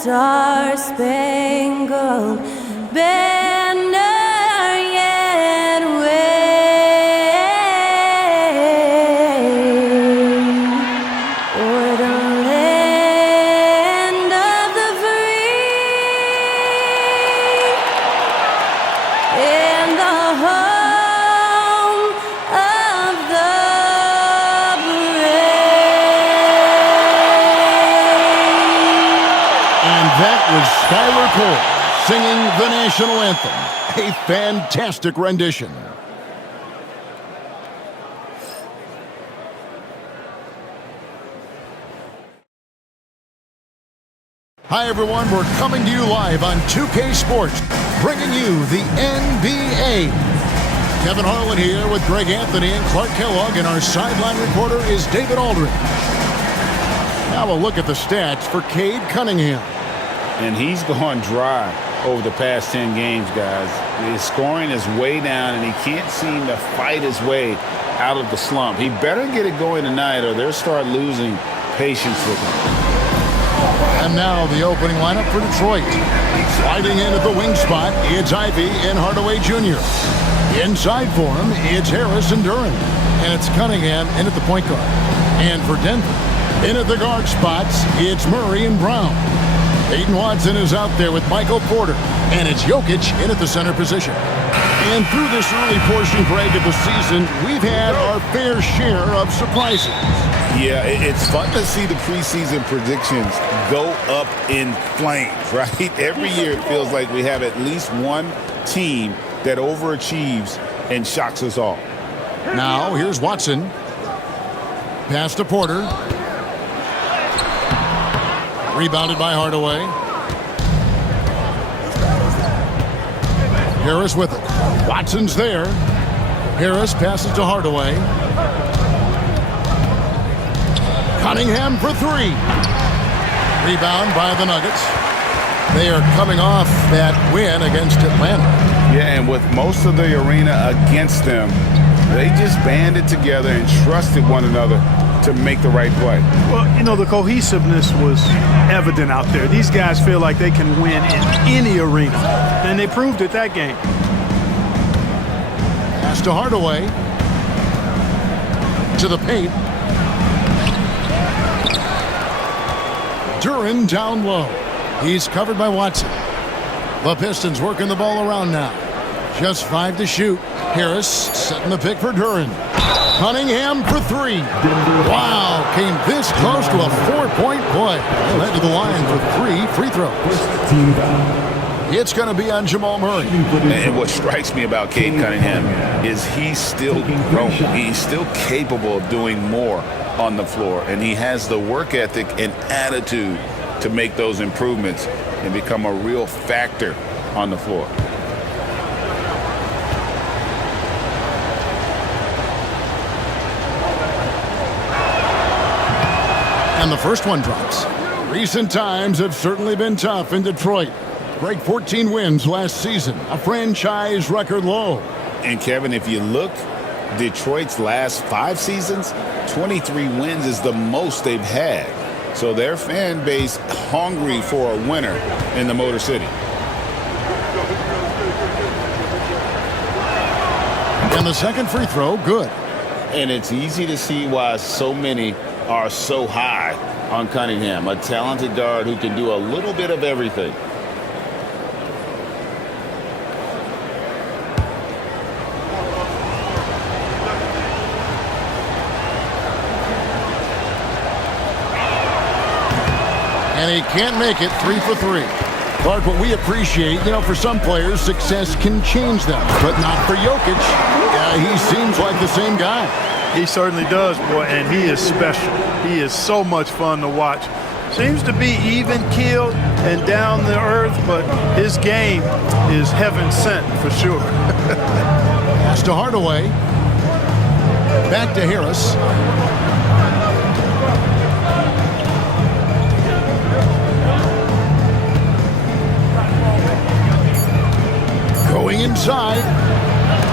star-spangled banner yet wave o'er the land of the free and the home of the That was Skylar Cole singing the national anthem. A fantastic rendition. Hi, everyone. We're coming to you live on 2K Sports, bringing you the NBA. Kevin Harlan here with Greg Anthony and Clark Kellogg, and our sideline reporter is David Aldridge. Now a look at the stats for Cade Cunningham. And he's gone dry over the past 10 games, guys. His scoring is way down, and he can't seem to fight his way out of the slump. He better get it going tonight, or they'll start losing patience with him. And now the opening lineup for Detroit. Sliding in at the wing spot, it's Ivy and Hardaway Jr. Inside for him, it's Harris and Duren. And it's Cunningham in at the point guard. And for Denver, in at the guard spots, it's Murray and Brown. Peyton Watson is out there with Michael Porter, and it's Jokic in at the center position. And through this early portion, Greg, of the season, we've had our fair share of surprises. Yeah, it's fun to see the preseason predictions go up in flames, right? Every year it feels like we have at least one team that overachieves and shocks us all. Now, here's Watson. Pass to Porter. Rebounded by Hardaway. Harris with it. Watson's there. Harris passes to Hardaway. Cunningham for three. Rebound by the Nuggets. They are coming off that win against Atlanta. Yeah, and with most of the arena against them, they just banded together and trusted one another to make the right play. Well, you know, the cohesiveness was evident out there. These guys feel like they can win in any arena, and they proved it that game. Pass to Hardaway. To the paint. Duren down low. He's covered by Watson. The Pistons working the ball around now. Just 5 to shoot. Harris setting the pick for Duren. Cunningham for three. Wow, came this close to a 4-point play. Led to the line for 3 free throws. It's going to be on Jamal Murray. And what strikes me about Cade Cunningham is he's still growing. He's still capable of doing more on the floor, and he has the work ethic and attitude to make those improvements and become a real factor on the floor. And the first one drops. Recent times have certainly been tough in Detroit. Break 14 wins last season, a franchise record low. And Kevin, if you look, Detroit's last 5 seasons, 23 wins is the most they've had. So their fan base hungry for a winner in the Motor City. And the second free throw, good. And it's easy to see why so many are so high on Cunningham, a talented guard who can do a little bit of everything. And he can't make it. 3 for 3. Clark, what we appreciate, for some players, success can change them, but not for Jokic. He seems like the same guy. He certainly does, boy, and he is special. He is so much fun to watch. Seems to be even-keeled and down to earth, but his game is heaven sent for sure. Pass to Hardaway. Back to Harris. Going inside.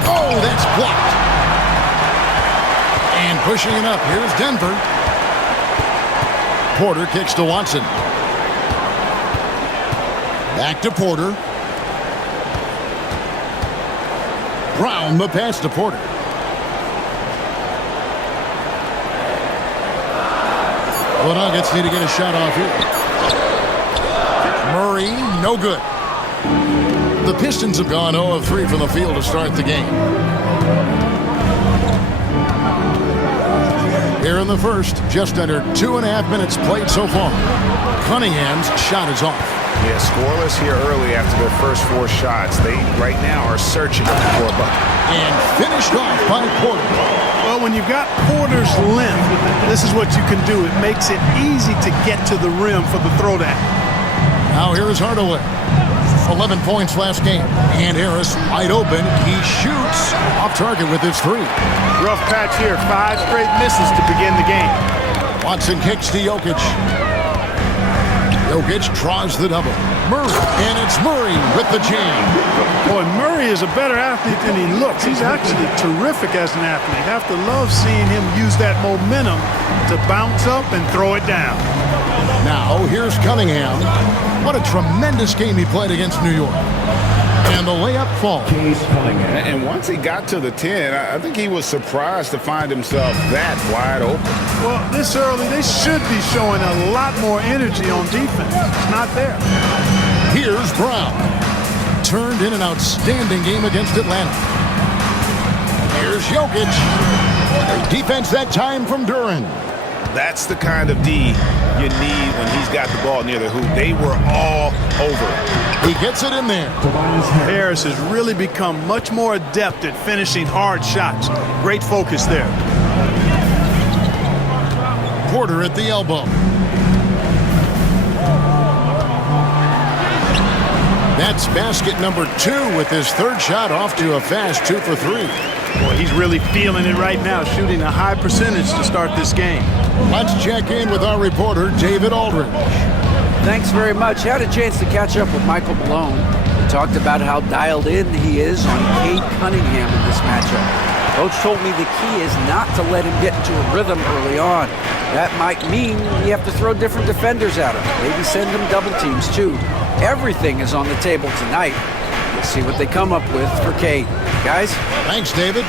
Oh, that's blocked. And pushing it up. Here's Denver. Porter kicks to Watson. Back to Porter. Brown, the pass to Porter. The Nuggets need to get a shot off here. Murray, no good. The Pistons have gone 0 of 3 from the field to start the game. Here in the first, just under 2.5 minutes played so far. Cunningham's shot is off. Yeah, scoreless here early after their first 4 shots. They right now are searching for a bucket. And finished off by Porter. Well, when you've got Porter's length, this is what you can do. It makes it easy to get to the rim for the throwdown. Now here is Hardaway. 11 points last game. And Harris wide open. He shoots off target with his 3. Rough patch here. 5 straight misses to begin the game. Watson kicks to Jokic. Jokic draws the double. Murray. And it's Murray with the jam. Boy, Murray is a better athlete than he looks. He's actually terrific as an athlete. Have to love seeing him use that momentum to bounce up and throw it down. Now, here's Cunningham. What a tremendous game he played against New York. And the layup falls. And once he got to the 10, I think he was surprised to find himself that wide open. Well, this early, they should be showing a lot more energy on defense. It's not there. Here's Brown. Turned in an outstanding game against Atlanta. Here's Jokic. Defense that time from Duran. That's the kind of D you need when he's got the ball near the hoop. They were all over it. He gets it in there. Harris has really become much more adept at finishing hard shots. Great focus there. Porter at the elbow. That's basket number 2 with his 3rd shot off to a fast 2 for 3. Boy, he's really feeling it right now, shooting a high percentage to start this game. Let's check in with our reporter, David Aldridge. Thanks very much. Had a chance to catch up with Michael Malone. He talked about how dialed in he is on Cade Cunningham in this matchup. Coach told me the key is not to let him get into a rhythm early on. That might mean you have to throw different defenders at him. Maybe send him double teams too. Everything is on the table tonight. Let's see what they come up with for Cade. Guys? Thanks, David.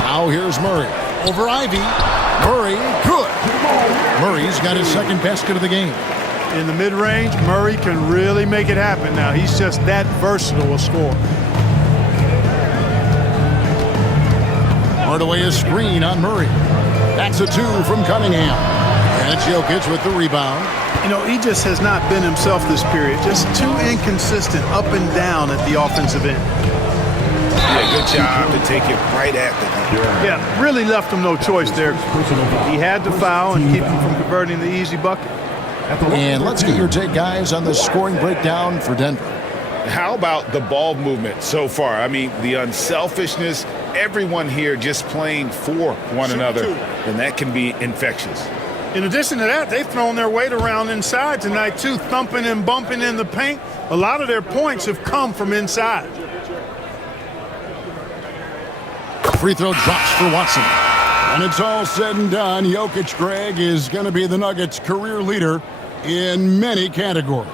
Now here's Murray. Over Ivy. Murray, good. Murray's got his 2nd basket of the game. In the mid-range, Murray can really make it happen now. He's just that versatile a scorer. Hardaway is screen on Murray. That's a 2 from Cunningham. And it's Jokic with the rebound. You know, he just has not been himself this period. Just too inconsistent up and down at the offensive end. Yeah, good job to take it right at the Yeah, really left him no choice there. He had to foul and keep him from converting the easy bucket. And let's get your take, guys, on the scoring breakdown for Denver. How about the ball movement so far? I mean, the unselfishness, everyone here just playing for one another, and that can be infectious. In addition to that, they've thrown their weight around inside tonight, too, thumping and bumping in the paint. A lot of their points have come from inside. Free throw drops for Watson. When it's all said and done, Jokic, Greg, is going to be the Nuggets' career leader in many categories.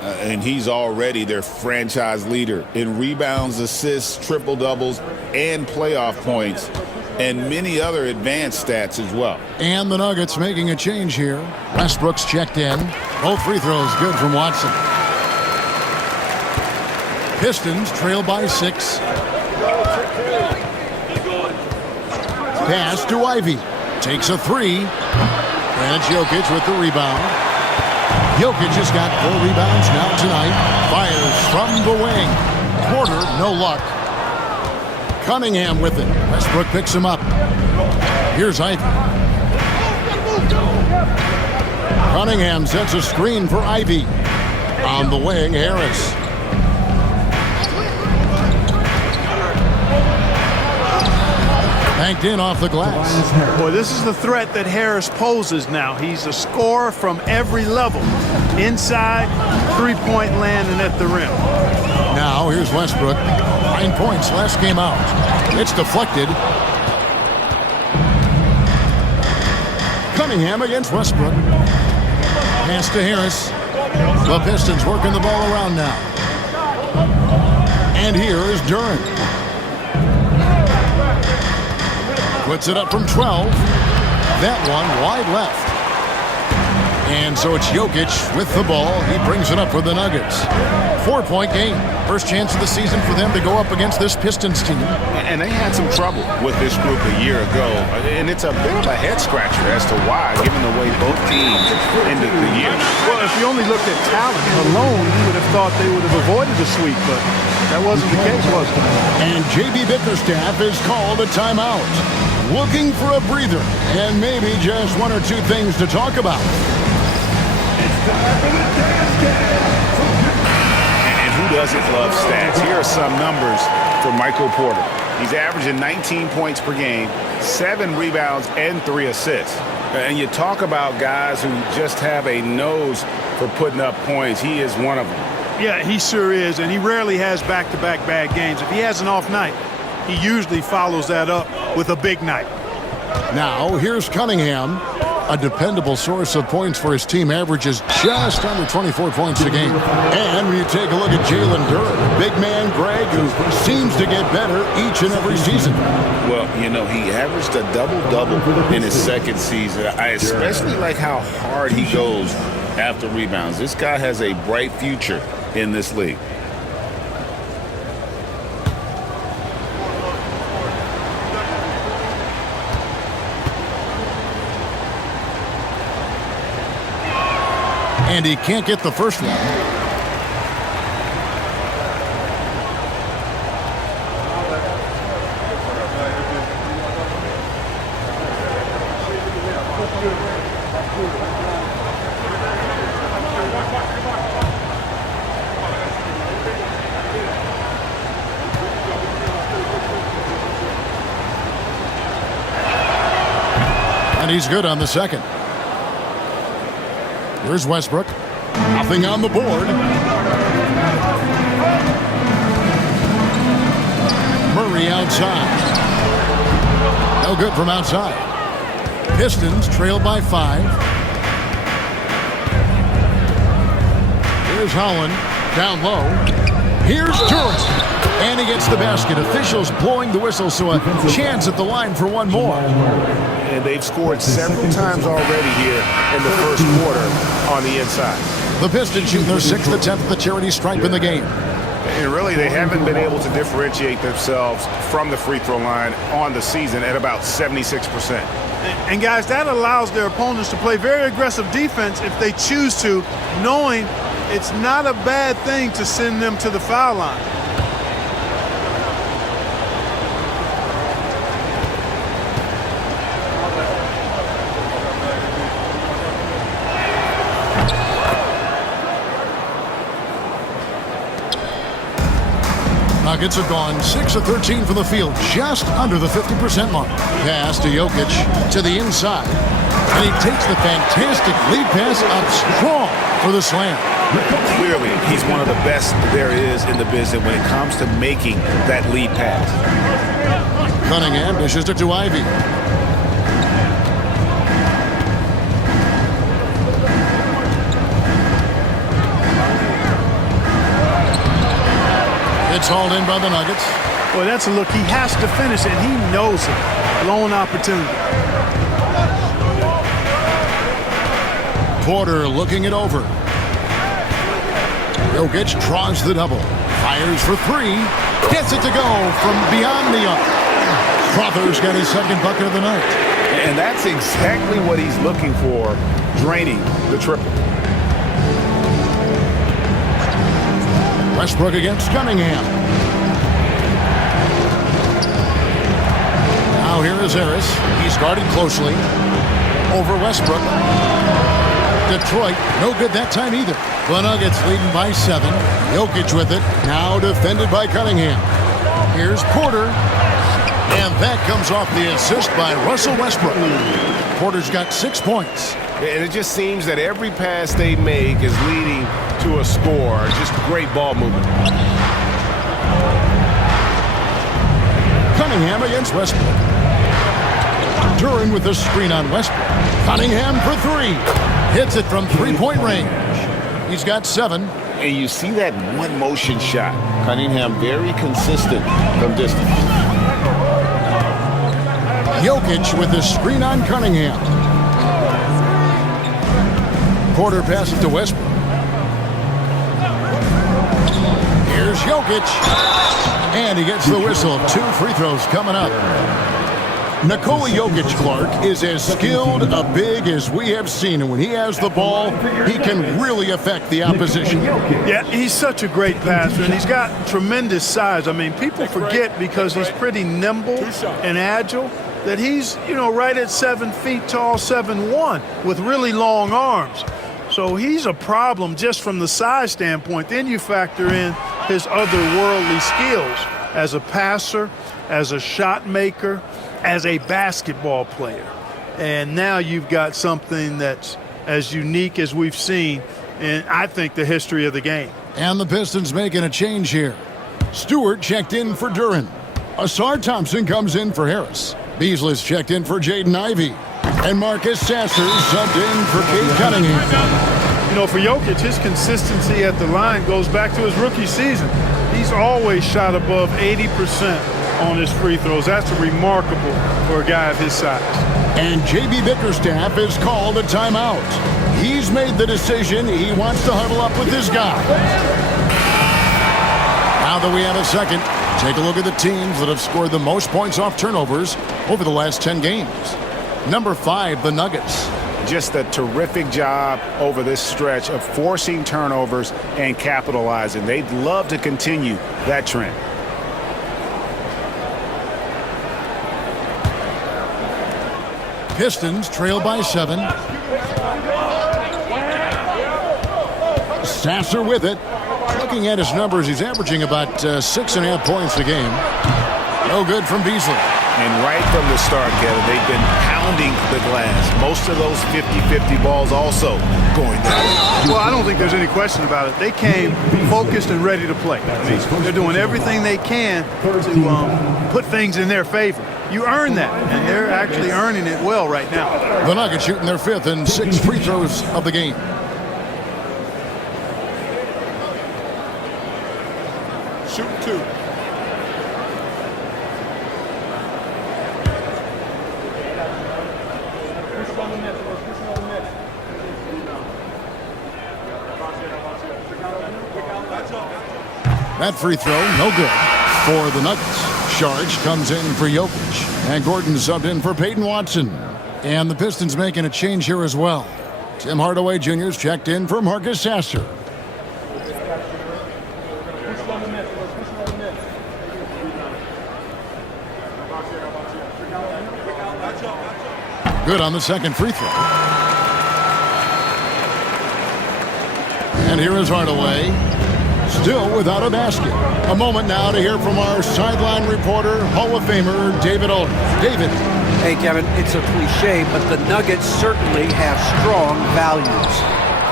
And he's already their franchise leader in rebounds, assists, triple-doubles, and playoff points, and many other advanced stats as well. And the Nuggets making a change here. Westbrook's checked in. Both free throws good from Watson. Pistons trail by 6. Pass to Ivy. Takes a 3. And it's Jokic with the rebound. Jokic has got 4 rebounds now tonight. Fires from the wing. Porter, no luck. Cunningham with it. Westbrook picks him up. Here's Ivy. Cunningham sets a screen for Ivy. On the wing, Harris. Banked in off the glass. Boy, this is the threat that Harris poses now. He's a scorer from every level. Inside, three-point land, and at the rim. Now, here's Westbrook. 9 points last game out. It's deflected. Cunningham against Westbrook. Pass to Harris. The Pistons working the ball around now. And here is Duren. Puts it up from 12. That one wide left. And so it's Jokic with the ball. He brings it up for the Nuggets. 4-point game. First chance of the season for them to go up against this Pistons team. And they had some trouble with this group a year ago. And it's a bit of a head-scratcher as to why, given the way both teams ended the year. Well, if you only looked at talent alone, you would have thought they would have avoided the sweep, but that wasn't the case, was it? And J.B. Bickerstaff is called a timeout. Looking for a breather and maybe just one or two things to talk about. And who doesn't love stats? Here are some numbers for Michael Porter. He's averaging 19 points per game, 7 rebounds, and 3 assists. And you talk about guys who just have a nose for putting up points. He is one of them. Yeah, he sure is, and he rarely has back-to-back bad games. If he has an off night, he usually follows that up with a big night. Now, here's Cunningham. A dependable source of points for his team, averages just under 24 points a game. And when you take a look at Jalen Duren, big man Greg, who seems to get better each and every season. Well, you know, he averaged a double-double in his second season. I especially like how hard he goes after rebounds. This guy has a bright future in this league. And he can't get the first one. And he's good on the second. Here's Westbrook. Nothing on the board. Murray outside. No good from outside. Pistons trail by 5. Here's Holland. Down low. Here's Duren. And he gets the basket. Officials blowing the whistle, so a chance at the line for one more. And they've scored several times already here in the first quarter on the inside. The Pistons shooting their 6th attempt at the charity stripe in the game. And really, they haven't been able to differentiate themselves from the free throw line on the season at about 76%. And guys, that allows their opponents to play very aggressive defense if they choose to, knowing it's not a bad thing to send them to the foul line. Nuggets have gone 6 of 13 from the field, just under the 50% mark. Pass to Jokic to the inside. And he takes the fantastic lead pass up strong for the slam. Clearly, he's one of the best there is in the business when it comes to making that lead pass. Cunningham dishes it to Ivy. It's hauled in by the Nuggets. Boy, that's a look. He has to finish it, and he knows it. Blown opportunity. Porter looking it over. Jokic draws the double. Fires for 3. Gets it to go from beyond the arc. Crowther's got his second bucket of the night. And that's exactly what he's looking for, draining the triple. Westbrook against Cunningham. Now here is Harris. He's guarded closely. Over Westbrook. Detroit, no good that time either. The Nuggets leading by 7. Jokic with it. Now defended by Cunningham. Here's Porter. And that comes off the assist by Russell Westbrook. Porter's got 6 points. And it just seems that every pass they make is leading to a score. Just great ball movement. Cunningham against Westbrook. Duren with the screen on Westbrook. Cunningham for 3. Hits it from 3-point range. He's got 7. And you see that one motion shot. Cunningham very consistent from distance. Jokic with the screen on Cunningham. Porter passes to Westbrook. Here's Jokic. And he gets the whistle. 2 free throws coming up. Nikola Jokic, Clark, is as skilled a big as we have seen. And when he has the ball, he can really affect the opposition. Yeah, he's such a great passer, and he's got tremendous size. I mean, people forget because he's pretty nimble and agile that he's, right at 7 feet tall, 7'1", with really long arms. So he's a problem just from the size standpoint. Then you factor in his otherworldly skills as a passer, as a shot maker, as a basketball player. And now you've got something that's as unique as we've seen in, I think, the history of the game. And the Pistons making a change here. Stewart checked in for Duren. Asar Thompson comes in for Harris. Beasley's checked in for Jaden Ivey. And Marcus Sasser subbed in for Cade Cunningham. For Jokic, his consistency at the line goes back to his rookie season. He's always shot above 80% on his free throws. That's remarkable for a guy of his size. And J.B. Bickerstaff has called a timeout. He's made the decision. He wants to huddle up with this guy. Now that we have a second, take a look at the teams that have scored the most points off turnovers over the last 10 games. Number 5, the Nuggets. Just a terrific job over this stretch of forcing turnovers and capitalizing. They'd love to continue that trend. Pistons trail by 7. Sasser with it. Looking at his numbers, he's averaging about 6.5 points a game. No good from Beasley. And right from the start, Kevin, they've been pounding the glass. Most of those 50-50 balls also going down. Well, I don't think there's any question about it. They came focused and ready to play. I mean, they're doing everything they can to put things in their favor. You earn that, and they're actually earning it well right now. The Nuggets shooting their 5th and 6 free throws of the game. Shoot 2. That free throw, no good for the Nuggets. Charge comes in for Jokic. And Gordon subbed in for Peyton Watson. And the Pistons making a change here as well. Tim Hardaway Jr.'s checked in for Marcus Sasser. Good on the second free throw. And here is Hardaway. Still without a basket. A moment now to hear from our sideline reporter, Hall of Famer David Aldridge. David. Hey, Kevin, it's a cliche, but the Nuggets certainly have strong values.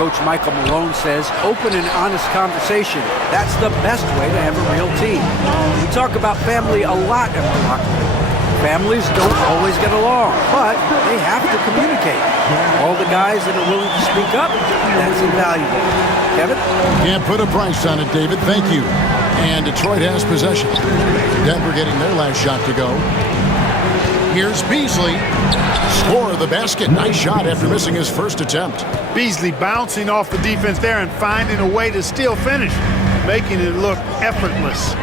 Coach Michael Malone says open and honest conversation. That's the best way to have a real team. We talk about family a lot in our locker room. Families don't always get along, but they have to communicate. All the guys that are willing to speak up, that's invaluable. Kevin? Can't put a price on it, David. Thank you. And Detroit has possession. Denver getting their last shot to go. Here's Beasley. Score of the basket. Nice shot after missing his first attempt. Beasley bouncing off the defense there and finding a way to still finish, making it look effortless.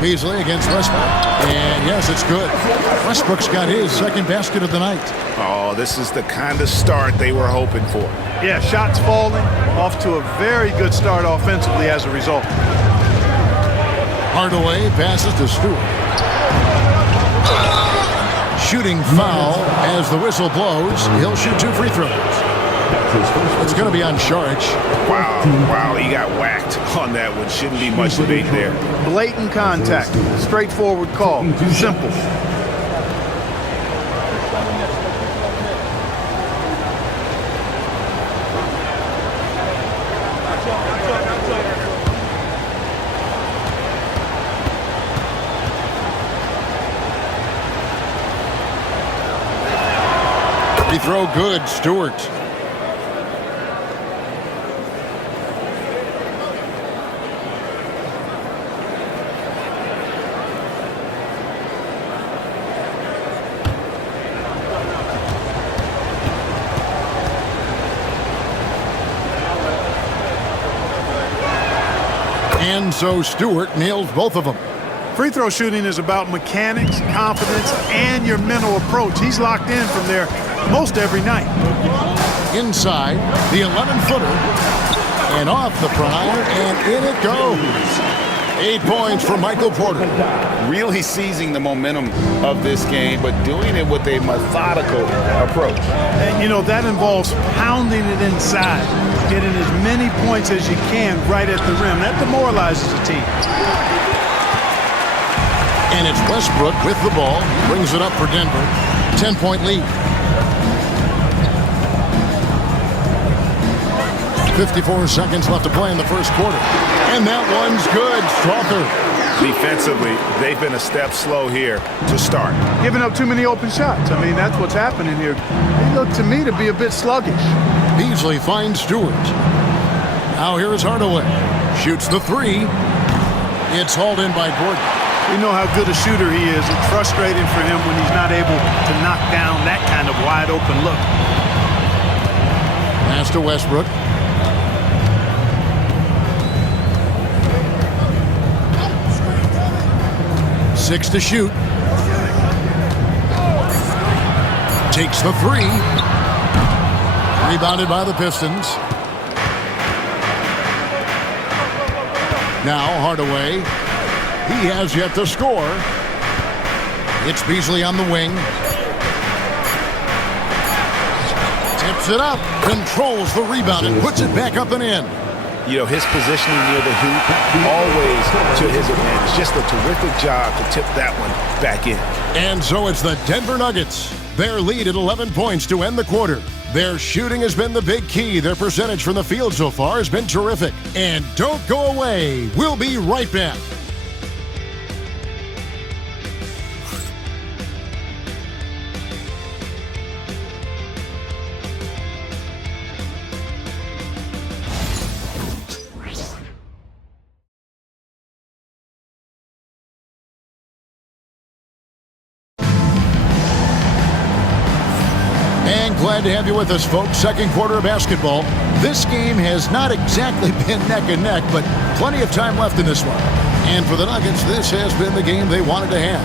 Beasley against Westbrook. And yes, it's good. Westbrook's got his second basket of the night. Oh, this is the kind of start they were hoping for. Yeah, shots falling, off to a very good start offensively as a result. Hardaway passes to Stewart. Shooting foul as the whistle blows. He'll shoot 2 free throws. It's going to be on Saric. Wow, he got whacked on that one. Shouldn't be much debate there. Blatant contact, straightforward call, simple. Free throw good, Stewart. And so Stewart nails both of them. Free throw shooting is about mechanics, confidence, and your mental approach. He's locked in from there most every night. Inside, the 11-footer, and off the prior, and in it goes. 8 points for Michael Porter. Really seizing the momentum of this game, but doing it with a methodical approach. And, you know, that involves pounding it inside, getting as many points as you can right at the rim. That demoralizes a team. And it's Westbrook with the ball. Brings it up for Denver. 10-point lead. 54 seconds left to play in the first quarter. And that one's good. Strother. Defensively, they've been a step slow here to start. Giving up too many open shots. I mean, that's what's happening here. They look to me to be a bit sluggish. Beasley finds Stewart. Now here is Hardaway. Shoots the three. It's hauled in by Gordon. We know how good a shooter he is. It's frustrating for him when he's not able to knock down that kind of wide open look. Pass to Westbrook. Six to shoot. Takes the three. Rebounded by the Pistons. Now Hardaway. He has yet to score. It's Beasley on the wing. Tips it up. Controls the rebound and puts it back up and in. You know, his positioning near the hoop, always to his advantage. Just a terrific job to tip that one back in. And so it's the Denver Nuggets. Their lead at 11 points to end the quarter. Their shooting has been the big key. Their percentage from the field so far has been terrific. And don't go away. We'll be right back. Glad to have you with us, folks. Second quarter of basketball. This game has not exactly been neck and neck, but plenty of time left in this one. And for the Nuggets, this has been the game they wanted to have.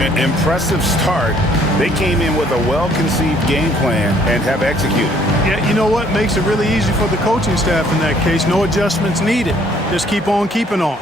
An impressive start. They came in with a well-conceived game plan and have executed. Yeah, you know what? Makes it really easy for the coaching staff in that case. No adjustments needed. Just keep on keeping on.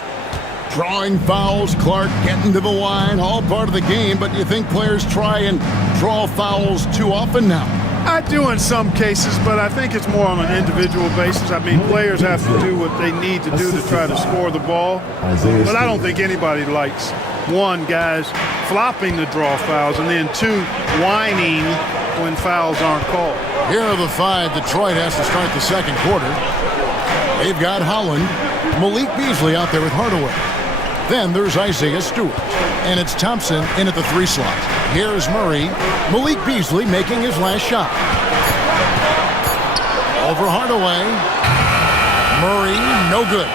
Drawing fouls, Clark getting to the line, all part of the game, but you think players try and draw fouls too often now? I do in some cases, but I think it's more on an individual basis. I mean, players have to do what they need to do to try to score the ball. But I don't think anybody likes, one, guys flopping the draw fouls, and then two, whining when fouls aren't called. Here are the five Detroit has to start the second quarter. They've got Holland, Malik Beasley out there with Hardaway. Then there's Isaiah Stewart. And it's Thompson in at the three slot. Here's Murray. Malik Beasley making his last shot. Over Hardaway. Murray, no good.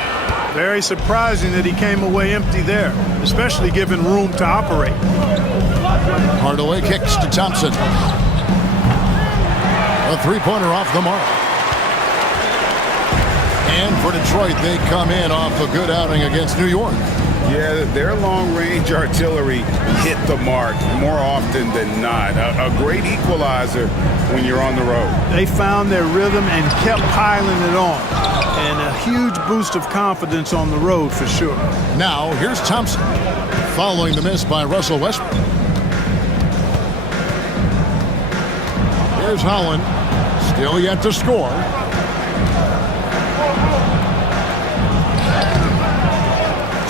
Very surprising that he came away empty there, especially given room to operate. Hardaway kicks to Thompson. A three-pointer off the mark. And for Detroit, they come in off a good outing against New York. Yeah, their long-range artillery hit the mark more often than not. A great equalizer when you're on the road. They found their rhythm and kept piling it on. And a huge boost of confidence on the road for sure. Now, here's Thompson, following the miss by Russell Westbrook. Here's Holland, still yet to score.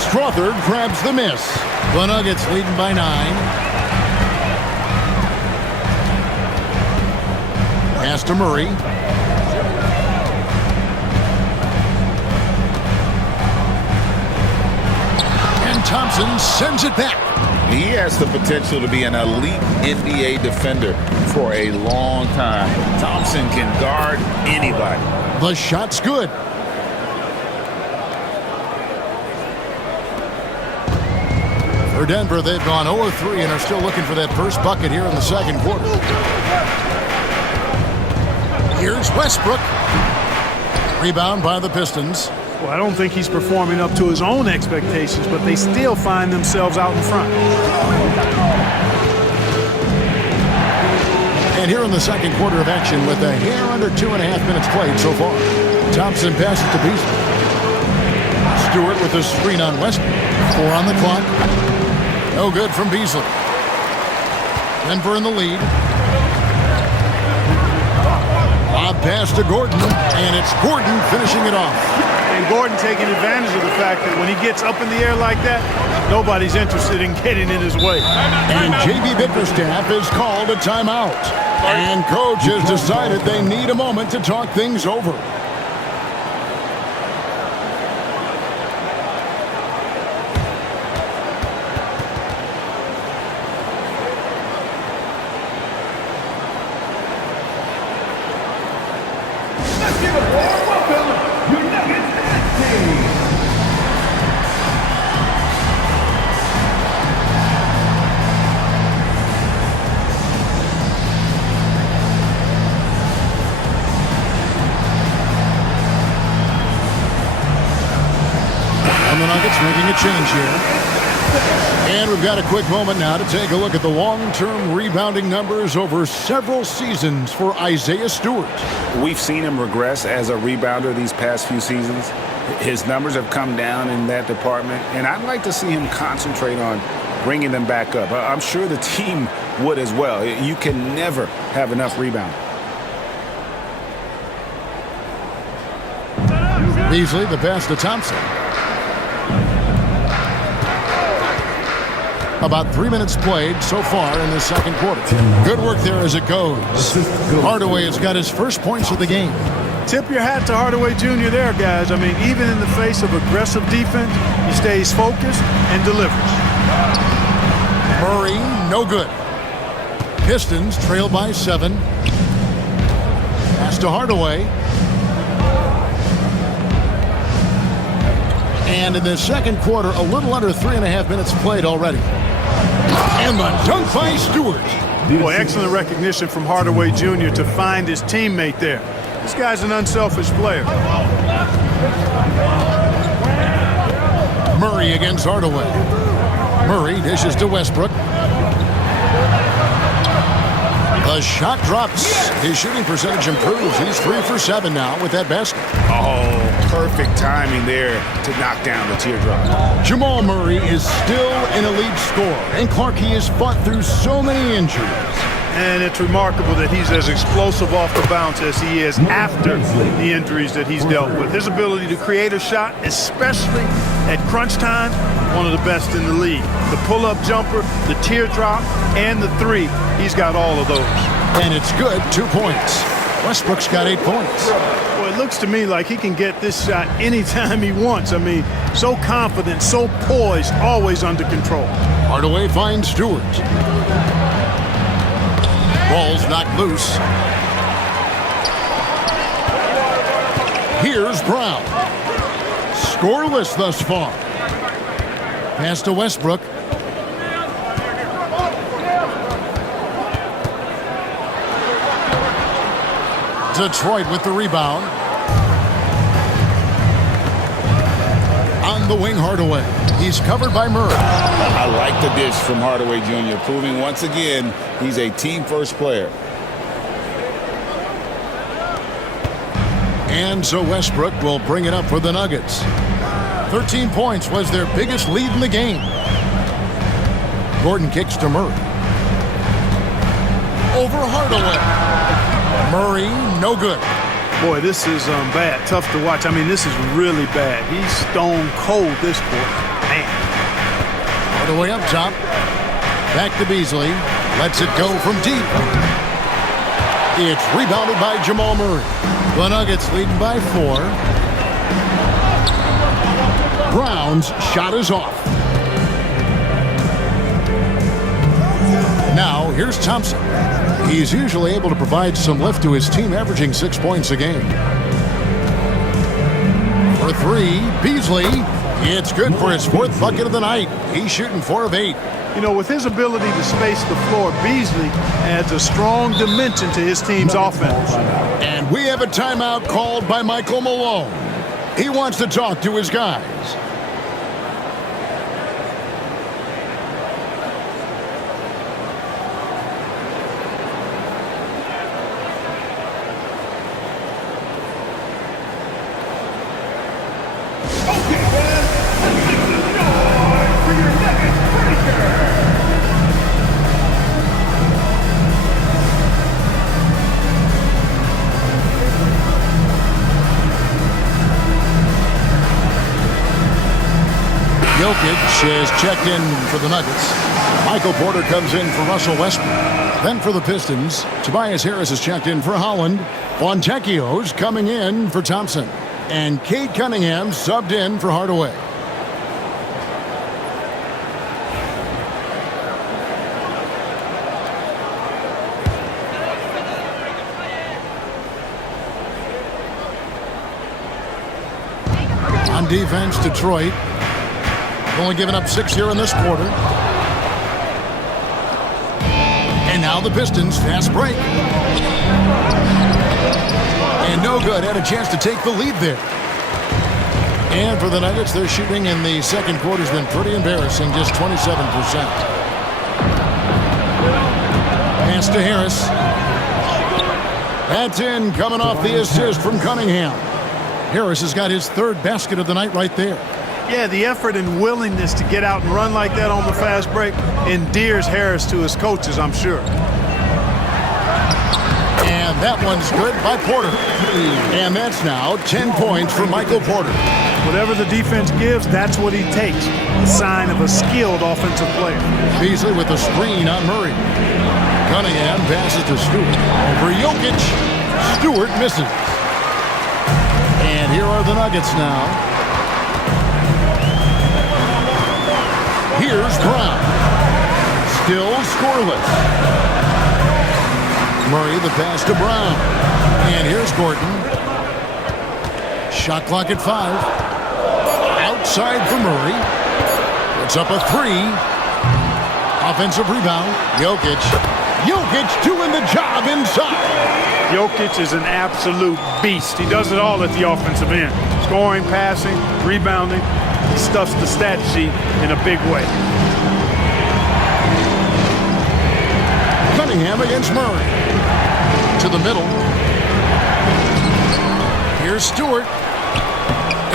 Crawford grabs the miss. The Nuggets leading by 9. Pass to Murray. And Thompson sends it back. He has the potential to be an elite NBA defender for a long time. Thompson can guard anybody. The shot's good. For Denver, they've gone 0-3 and are still looking for that first bucket here in the second quarter. Here's Westbrook. Rebound by the Pistons. Well, I don't think he's performing up to his own expectations, but they still find themselves out in front. And here in the second quarter of action with a hair under 2.5 minutes played so far. Thompson passes to Beasley. Stewart with a screen on West. 4 on the clock. No good from Beasley. Denver in the lead. Lob pass to Gordon, and it's Gordon finishing it off. And Gordon taking advantage of the fact that when he gets up in the air like that, nobody's interested in getting in his way. And J.B. Bickerstaff has called a timeout. And coach has decided they need a moment to talk things over. Let's give a warm welcome, your Nuggets team. And the Nuggets making a change here. And we've got a quick moment now to take a look at the long-term rebounding numbers over several seasons for Isaiah Stewart. We've seen him regress as a rebounder these past few seasons. His numbers have come down in that department, and I'd like to see him concentrate on bringing them back up. I'm sure the team would as well. You can never have enough rebound. Beasley, the pass to Thompson. About 3 minutes played so far in the second quarter. Good work there as it goes. Hardaway has got his first points of the game. Tip your hat to Hardaway Jr. there, guys. I mean, even in the face of aggressive defense, he stays focused and delivers. Murray, no good. Pistons trail by 7. Pass to Hardaway. And in the second quarter, a little under 3.5 minutes played already. And the dunk by Stewart. Boy, excellent recognition from Hardaway Jr. to find his teammate there. This guy's an unselfish player. Murray against Hardaway. Murray dishes to Westbrook. The shot drops. His shooting percentage improves. He's 3 for 7 now with that basket. Oh, perfect timing there to knock down the teardrop. Jamal Murray is still an elite scorer, and Clark, he has fought through so many injuries. And it's remarkable that he's as explosive off the bounce as he is after the injuries that he's dealt with. His ability to create a shot, especially at crunch time, one of the best in the league. The pull-up jumper, the teardrop, and the 3, he's got all of those. And it's good, 2 points. Westbrook's got 8 points. Well, it looks to me like he can get this shot anytime he wants. I mean, so confident, so poised, always under control. Hardaway finds Stewart. Ball's knocked loose. Here's Brown. Scoreless thus far. Pass to Westbrook. Detroit with the rebound. On the wing, Hardaway. He's covered by Murray. I like the dish from Hardaway Jr., proving once again he's a team-first player. And so Westbrook will bring it up for the Nuggets. 13 points was their biggest lead in the game. Gordon kicks to Murray. Over Hardaway. Murray, no good. Boy, this is bad. Tough to watch. I mean, this is really bad. He's stone cold this quarter. Man. Hardaway up top. Back to Beasley. Lets it go from deep. It's rebounded by Jamal Murray. The Nuggets leading by 4. Brown's shot is off. Now, here's Thompson. He's usually able to provide some lift to his team, averaging 6 points a game. For 3, Beasley. It's good for his 4th bucket of the night. He's shooting 4 of 8. You know, with his ability to space the floor, Beasley adds a strong dimension to his team's offense. And we have a timeout called by Michael Malone. He wants to talk to his guys. Okay, guys, let's make some noise for your Nuggets finisher. Jokic is checked in for the Nuggets. Michael Porter comes in for Russell Westbrook. Then for the Pistons, Tobias Harris is checked in for Holland. Fontecchio's coming in for Thompson. And Cade Cunningham subbed in for Hardaway. On defense, Detroit only giving up 6 here in this quarter. And now the Pistons, fast break. And no good, had a chance to take the lead there. And for the Nuggets, their shooting in the second quarter has been pretty embarrassing, just 27%. Pass to Harris. That's in, coming off the assist from Cunningham. Harris has got his third basket of the night right there. Yeah, the effort and willingness to get out and run like that on the fast break endears Harris to his coaches, I'm sure. And that one's good by Porter. And that's now 10 points for Michael Porter. Whatever the defense gives, that's what he takes. A sign of a skilled offensive player. Beasley with the screen on Murray. Cunningham passes to Stewart. Over Jokic. Stewart misses. And here are the Nuggets now. Here's Brown. Still scoreless. Murray the pass to Brown. And here's Gordon. Shot clock at 5. Outside for Murray. Puts up a 3. Offensive rebound. Jokic. Jokic doing the job inside. Jokic is an absolute beast. He does it all at the offensive end. Scoring, passing, rebounding. He stuffs the stat sheet in a big way. Cunningham against Murray. To the middle. Here's Stewart.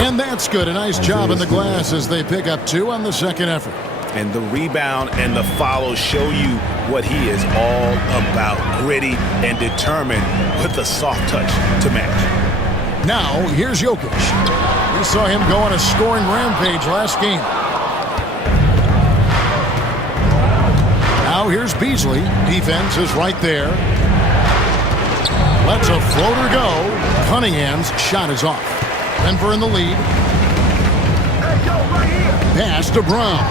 And that's good. A nice job in the glass as they pick up 2 on the second effort. And the rebound and the follow show you what he is all about. Gritty and determined with the soft touch to match. Now, here's Jokic. We saw him go on a scoring rampage last game. Now here's Beasley. Defense is right there. Lets a floater go. Cunningham's shot is off. Denver in the lead. Pass to Brown.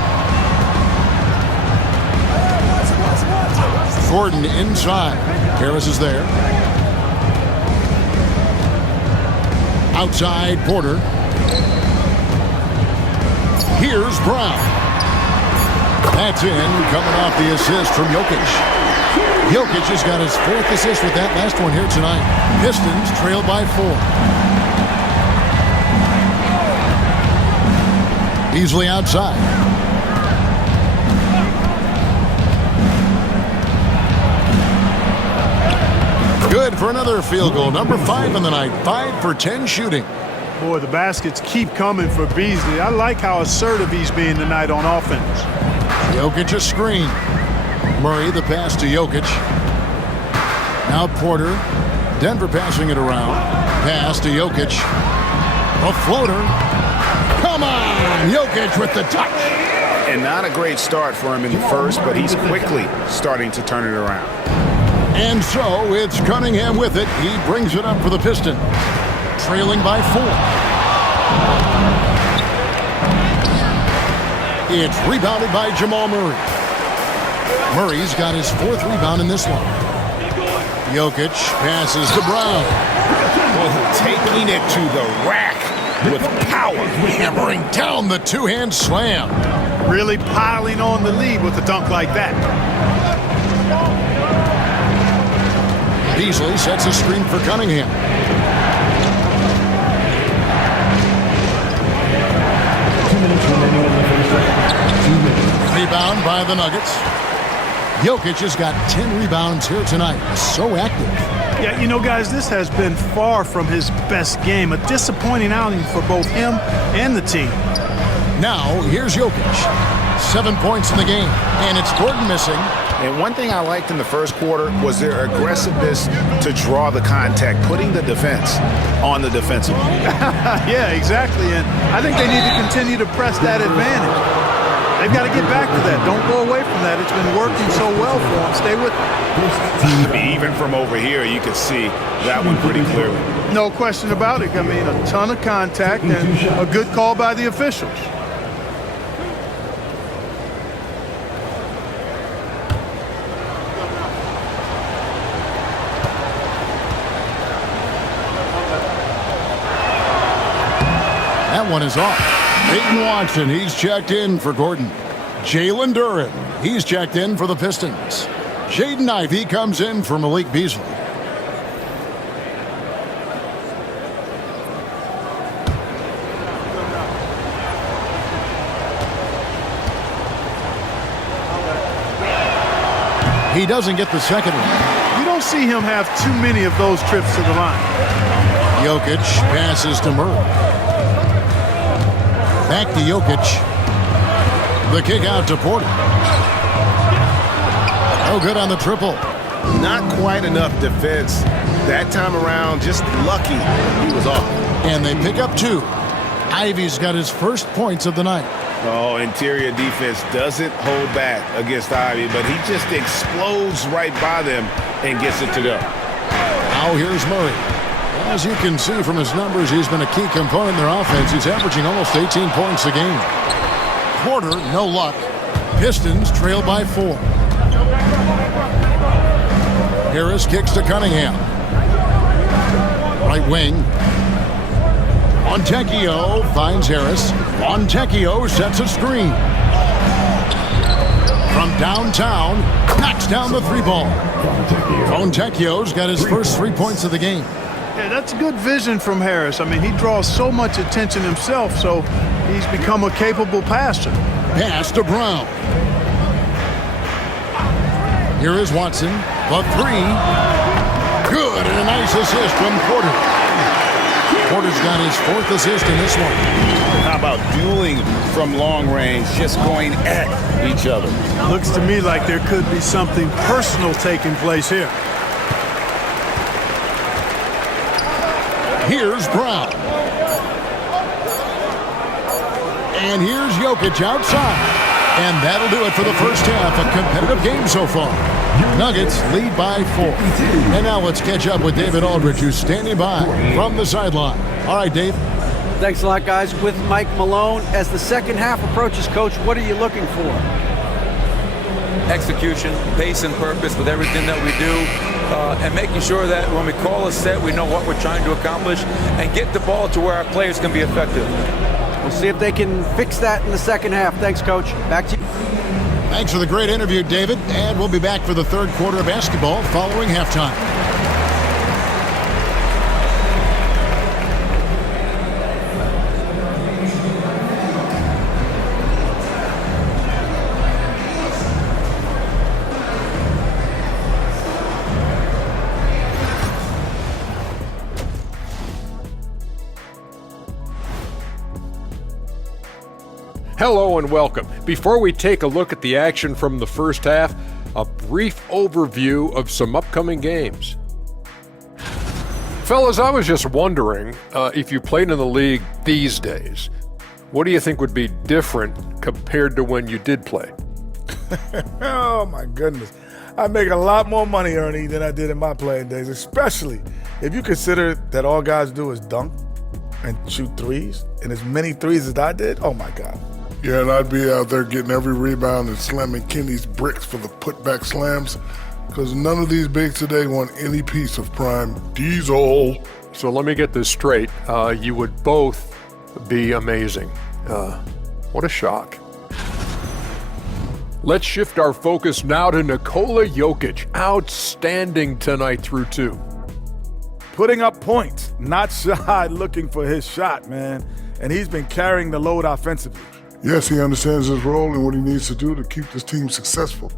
Gordon inside. Harris is there. Outside Porter. Here's Brown. That's in, coming off the assist from Jokic. Jokic has got his 4th assist with that last one here tonight. Pistons trail by 4. Beasley outside. Good for another field goal. Number 5 in the night. 5 for 10 shooting. Boy, the baskets keep coming for Beasley. I like how assertive he's being tonight on offense. Jokic a screen. Murray the pass to Jokic. Now Porter. Denver passing it around. Pass to Jokic. A floater. Come on! Jokic with the touch. And not a great start for him in the first, but he's quickly starting to turn it around. And so it's Cunningham with it. He brings it up for the Pistons. Trailing by 4. It's rebounded by Jamal Murray. Murray's got his 4th rebound in this one. Jokic passes to Brown. Taking it to the rack with power. Hammering down the 2-hand slam. Really piling on the lead with a dunk like that. Beasley sets a screen for Cunningham. Rebound by the Nuggets. Jokic has got 10 rebounds here tonight. So active. Yeah, you know, guys, this has been far from his best game. A disappointing outing for both him and the team. Now, here's Jokic. 7 points in the game, and it's Gordon missing. And one thing I liked in the first quarter was their aggressiveness to draw the contact, putting the defense on the defensive. Yeah, exactly. And I think they need to continue to press that advantage. They've got to get back to that. Don't go away from that. It's been working so well for them. Stay with it. I mean, even from over here, you can see that one pretty clearly. No question about it. I mean, a ton of contact and a good call by the officials. That one is off. Peyton Watson, he's checked in for Gordon. Jalen Duren, he's checked in for the Pistons. Jaden Ivey comes in for Malik Beasley. He doesn't get the second one. You don't see him have too many of those trips to the line. Jokic passes to Murray. Back to Jokic. The kick out to Porter. No good on the triple. Not quite enough defense. That time around, just lucky he was off. And they pick up 2. Ivey's got his first points of the night. Oh, interior defense doesn't hold back against Ivey, but he just explodes right by them and gets it to go. Now here's Murray. As you can see from his numbers, he's been a key component in their offense. He's averaging almost 18 points a game. Porter, no luck. Pistons trail by 4. Harris kicks to Cunningham. Right wing. Fontecchio finds Harris. Fontecchio sets a screen. From downtown, knocks down the 3-ball. Fontecchio's got his first 3 points of the game. Yeah, that's good vision from Harris. I mean, he draws so much attention himself, so he's become a capable passer. Pass to Brown. Here is Watson. The 3. Good, and a nice assist from Porter. Porter's got his 4th assist in this one. How about dueling from long range, just going at each other? Looks to me like there could be something personal taking place here. Here's Brown. And here's Jokic outside. And that'll do it for the first half. A competitive game so far. Nuggets lead by 4. And now let's catch up with David Aldridge, who's standing by from the sideline. All right, Dave. Thanks a lot, guys. With Mike Malone, as the second half approaches, Coach, what are you looking for? Execution, pace and purpose with everything that we do. And making sure that when we call a set, we know what we're trying to accomplish and get the ball to where our players can be effective. We'll see if they can fix that in the second half. Thanks, Coach. Back to you. Thanks for the great interview, David. And we'll be back for the third quarter of basketball following halftime. Hello and welcome. Before we take a look at the action from the first half, a brief overview of some upcoming games. Fellas, I was just wondering if you played in the league these days, what do you think would be different compared to when you did play? Oh, my goodness. I make a lot more money, Ernie, than I did in my playing days, especially if you consider that all guys do is dunk and shoot threes, and as many threes as I did, oh, my God. Yeah, and I'd be out there getting every rebound and slamming Kenny's bricks for the putback slams, because none of these bigs today want any piece of prime diesel. So let me get this straight. You would both be amazing. What a shock. Let's shift our focus now to Nikola Jokic. Outstanding tonight through 2. Putting up points, not shy looking for his shot, man. And he's been carrying the load offensively. Yes, he understands his role and what he needs to do to keep this team successful.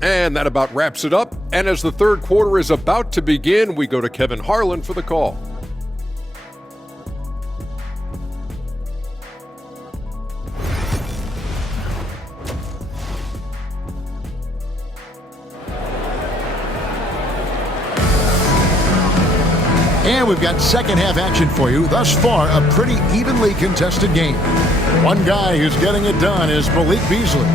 And that about wraps it up. And as the third quarter is about to begin, we go to Kevin Harlan for the call. And we've got second half action for you. Thus far, a pretty evenly contested game. One guy who's getting it done is Malik Beasley.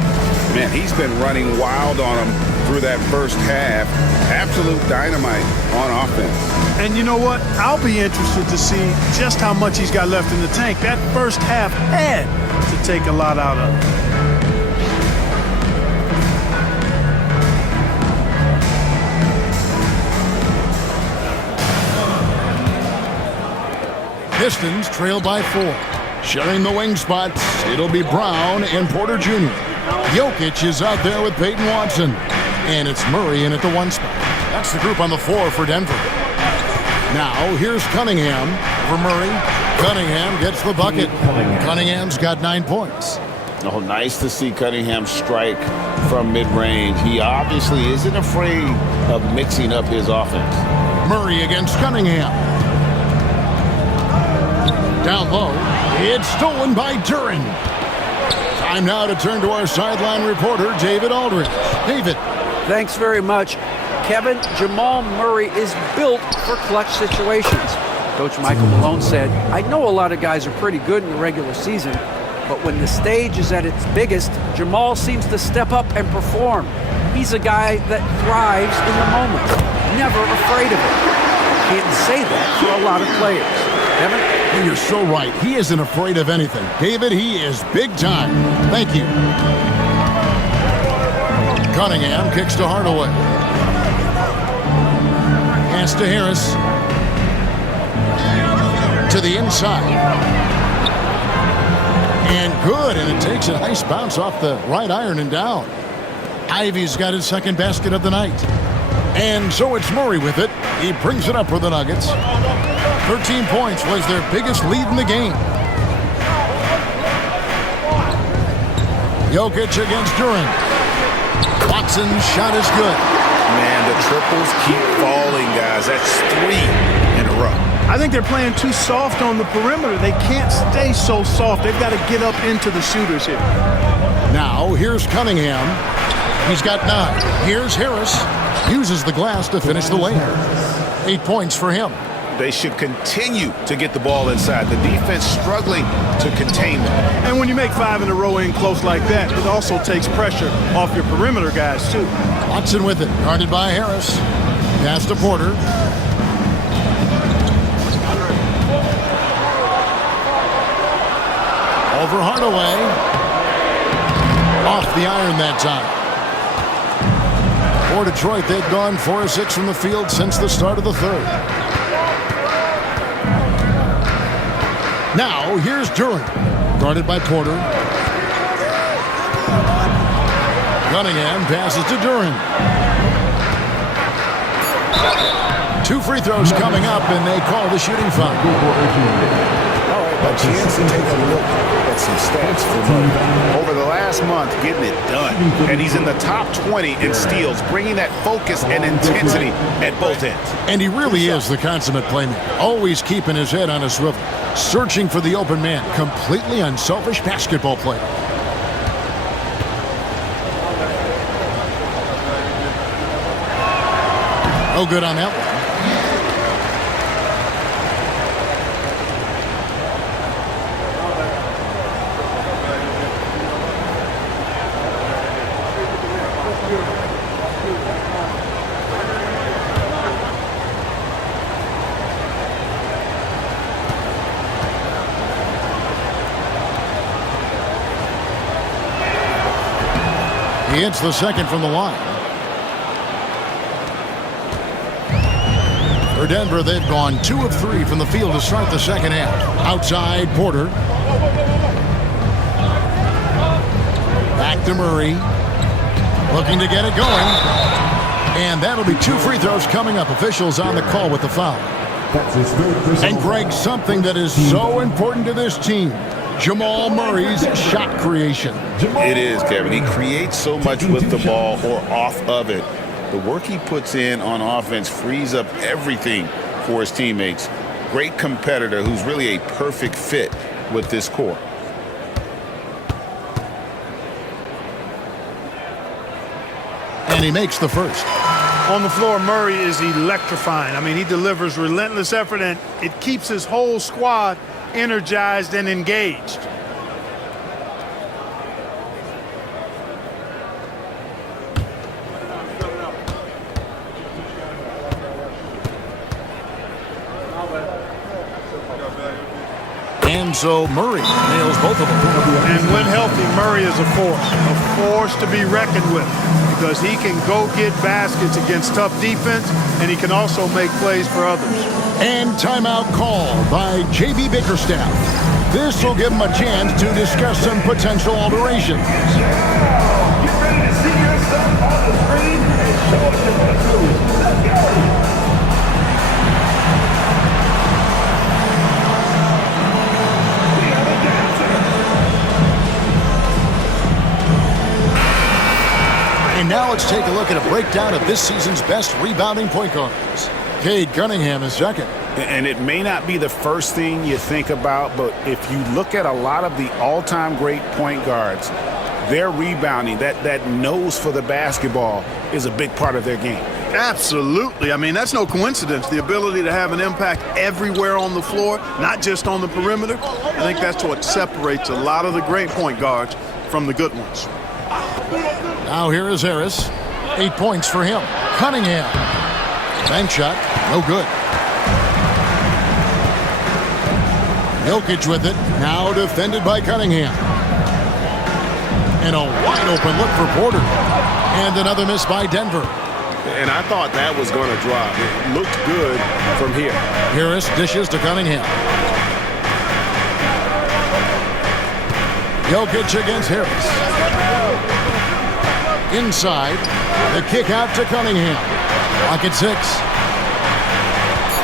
Man, he's been running wild on him through that first half. Absolute dynamite on offense. And you know what? I'll be interested to see just how much he's got left in the tank. That first half had to take a lot out of him. Pistons trail by 4. Sharing the wing spots, it'll be Brown and Porter Jr. Jokic is out there with Peyton Watson. And it's Murray in at the 1 spot. That's the group on the floor for Denver. Now, here's Cunningham for Murray. Cunningham gets the bucket. Cunningham's got 9 points. Oh, nice to see Cunningham strike from mid-range. He obviously isn't afraid of mixing up his offense. Murray against Cunningham. Down low, it's stolen by Duren. Time now to turn to our sideline reporter, David Aldridge. David. Thanks very much. Kevin, Jamal Murray is built for clutch situations. Coach Michael Malone said, I know a lot of guys are pretty good in the regular season, but when the stage is at its biggest, Jamal seems to step up and perform. He's a guy that thrives in the moment, never afraid of it. Can't say that for a lot of players. Kevin? You're so right. He isn't afraid of anything. David, he is big time. Thank you. Cunningham kicks to Hardaway. Pass to Harris. To the inside. And good, and it takes a nice bounce off the right iron and down. Ivy's got his second basket of the night. And so it's Murray with it. He brings it up for the Nuggets. 13 points was their biggest lead in the game. Jokic against Duren. Watson's shot is good. Man, the triples keep falling, guys. That's 3 in a row. I think they're playing too soft on the perimeter. They can't stay so soft. They've got to get up into the shooters here. Now, here's Cunningham. He's got 9. Here's Harris. Uses the glass to finish the lane. 8 points for him. They should continue to get the ball inside. The defense struggling to contain them. And when you make 5 in a row in close like that, it also takes pressure off your perimeter guys, too. Watson with it. Guarded by Harris. Pass to Porter. Over Hardaway. Off the iron that time. For Detroit, they've gone 4 of 6 from the field since the start of the third. Now, here's Duren. Guarded by Porter. Cunningham passes to Duren. 2 free throws coming up, and they call the shooting foul. A chance to take a look at some stats for Murray. Over the last month, getting it done. And he's in the top 20 in steals, bringing that focus and intensity at both ends. And he really is the consummate playmaker. Always keeping his head on a swivel. Searching for the open man. Completely unselfish basketball player. No good on that one. He hits the second from the line. For Denver, they've gone 2 of 3 from the field to start the second half. Outside, Porter. Back to Murray. Looking to get it going. And that'll be 2 free throws coming up. Officials on the call with the foul. And Greg, something that is so important to this team, Jamal Murray's shot creation. It is, Kevin. He creates so much with the ball or off of it. The work he puts in on offense frees up everything for his teammates. Great competitor who's really a perfect fit with this core. And he makes the first. On the floor, Murray is electrifying. I mean, he delivers relentless effort, and it keeps his whole squad energized and engaged. And so Murray nails both of them. And when healthy, Murray is a force to be reckoned with, because he can go get baskets against tough defense, and he can also make plays for others. And timeout call by J.B. Bickerstaff. This will give him a chance to discuss some potential alterations. Get ready to see yourself on the screen and show us your moves. Let's go. And now let's take a look at a breakdown of this season's best rebounding point guards. Cade Cunningham is second. And it may not be the first thing you think about, but if you look at a lot of the all-time great point guards, their rebounding, that nose for the basketball is a big part of their game. Absolutely. I mean, that's no coincidence. The ability to have an impact everywhere on the floor, not just on the perimeter. I think that's what separates a lot of the great point guards from the good ones. Now here is Harris. 8 points for him. Cunningham. Bank shot. No good. Jokic with it. Now defended by Cunningham. And a wide open look for Porter. And another miss by Denver. And I thought that was going to drop. It looked good from here. Harris dishes to Cunningham. Jokic against Harris. Inside, the kick out to Cunningham. Clock at 6.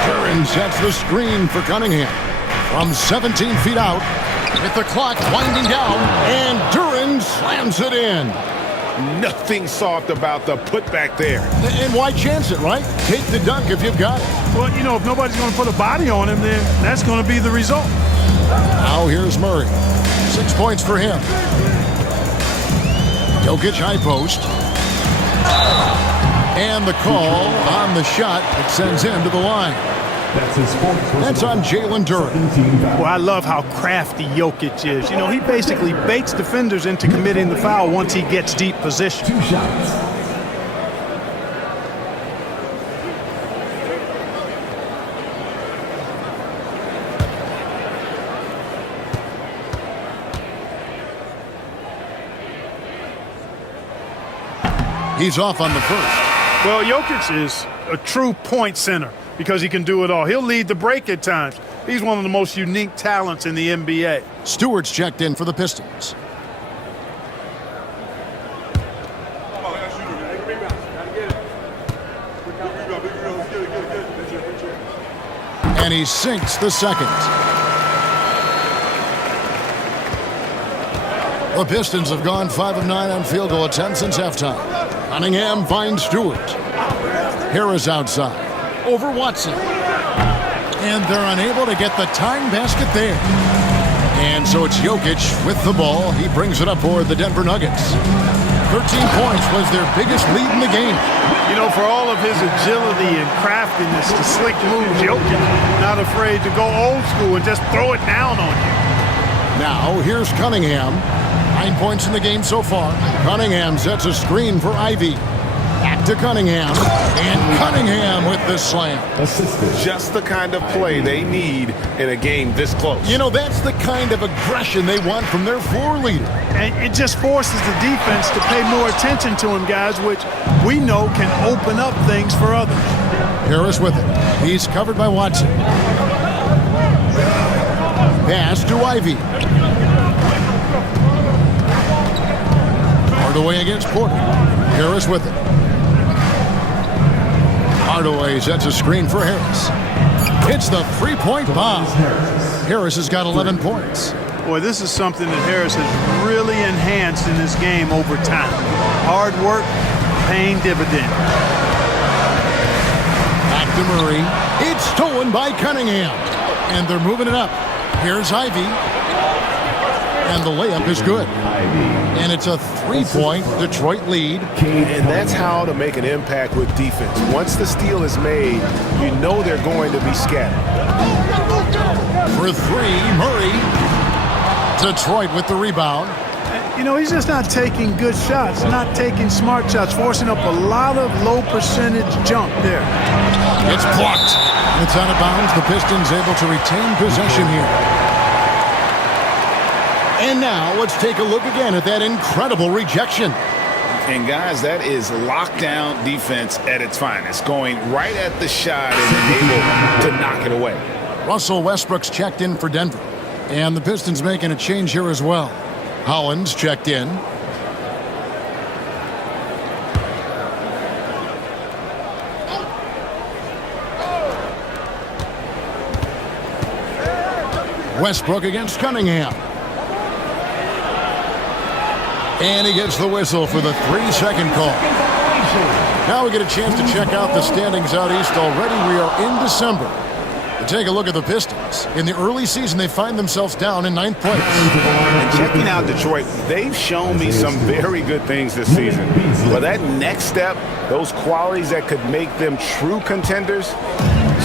Duren sets the screen for Cunningham. From 17 feet out, with the clock winding down, and Duren slams it in. Nothing soft about the putback there. And why chance it, right? Take the dunk if you've got it. Well, you know, if nobody's going to put a body on him, then that's going to be the result. Now here's Murray. 6 points for him. Jokic high post. And the call on the shot that sends him to the line. That's on Jalen Duren. Well, I love how crafty Jokic is. You know, he basically baits defenders into committing the foul once he gets deep position. 2 shots. He's off on the first. Well, Jokic is a true point center because he can do it all. He'll lead the break at times. He's one of the most unique talents in the NBA. Stewart's checked in for the Pistons. And he sinks the second. The Pistons have gone 5 of 9 on field goal attempts since halftime. Cunningham finds Stewart. Harris outside. Over Watson. And they're unable to get the tying basket there. And so it's Jokic with the ball. He brings it up for the Denver Nuggets. 13 points was their biggest lead in the game. You know, for all of his agility and craftiness to slick moves, Jokic not afraid to go old school and just throw it down on you. Now here's Cunningham. 9 points in the game so far. Cunningham sets a screen for Ivy. Back to Cunningham. And Cunningham with the slam. Just the kind of play they need in a game this close. You know, that's the kind of aggression they want from their floor leader. And it just forces the defense to pay more attention to him, guys, which we know can open up things for others. Harris with it. He's covered by Watson. Pass to Ivy. Hardaway against Porter. Harris with it. Hardaway sets a screen for Harris. hits the three-point bomb. Harris has got 11 points. Boy, this is something that Harris has really enhanced in this game over time. Hard work, paying dividend. Back to Murray. It's stolen by Cunningham. And they're moving it up. Here's Ivy. And the layup is good. And it's a three-point Detroit lead. And that's how to make an impact with defense. Once the steal is made, you know they're going to be scattered. For three, Murray. Detroit with the rebound. You know, he's just not taking good shots, not taking smart shots, forcing up a lot of low percentage jump there. It's blocked. It's out of bounds. The Pistons able to retain possession here. And now let's take a look again at that incredible rejection. And guys, that is lockdown defense at its finest, going right at the shot and able to knock it away. Russell Westbrook's checked in for Denver. And the Pistons making a change here as well. Hollins checked in. Westbrook against Cunningham. And he gets the whistle for the 3-second call. Now we get a chance to check out the standings out east already. We are in December. To take a look at the Pistons. In the early season, they find themselves down in 9th place. And checking out Detroit, they've shown me some very good things this season. But that next step, those qualities that could make them true contenders,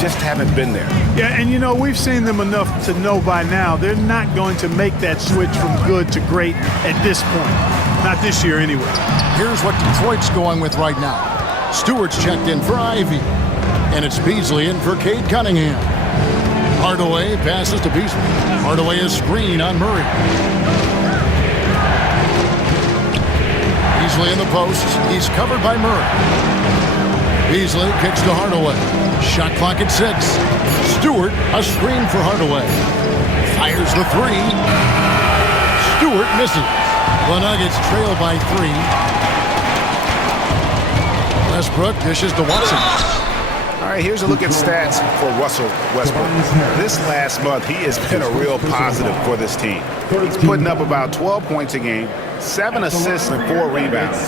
just haven't been there. Yeah, and you know, we've seen them enough to know by now they're not going to make that switch from good to great at this point. Not this year anyway. Here's what Detroit's going with right now. Stewart's checked in for Ivy. And it's Beasley in for Cade Cunningham. Hardaway passes to Beasley. Hardaway is screen on Murray. Beasley in the post. He's covered by Murray. Beasley kicks to Hardaway. Shot clock at 6. Stewart, a screen for Hardaway. Fires the 3. Stewart misses. The Nuggets trail by 3. Westbrook dishes to Watson. All right, here's a look at stats for Russell Westbrook. This last month, he has been a real positive for this team. He's putting up about 12 points a game, 7 assists and 4 rebounds.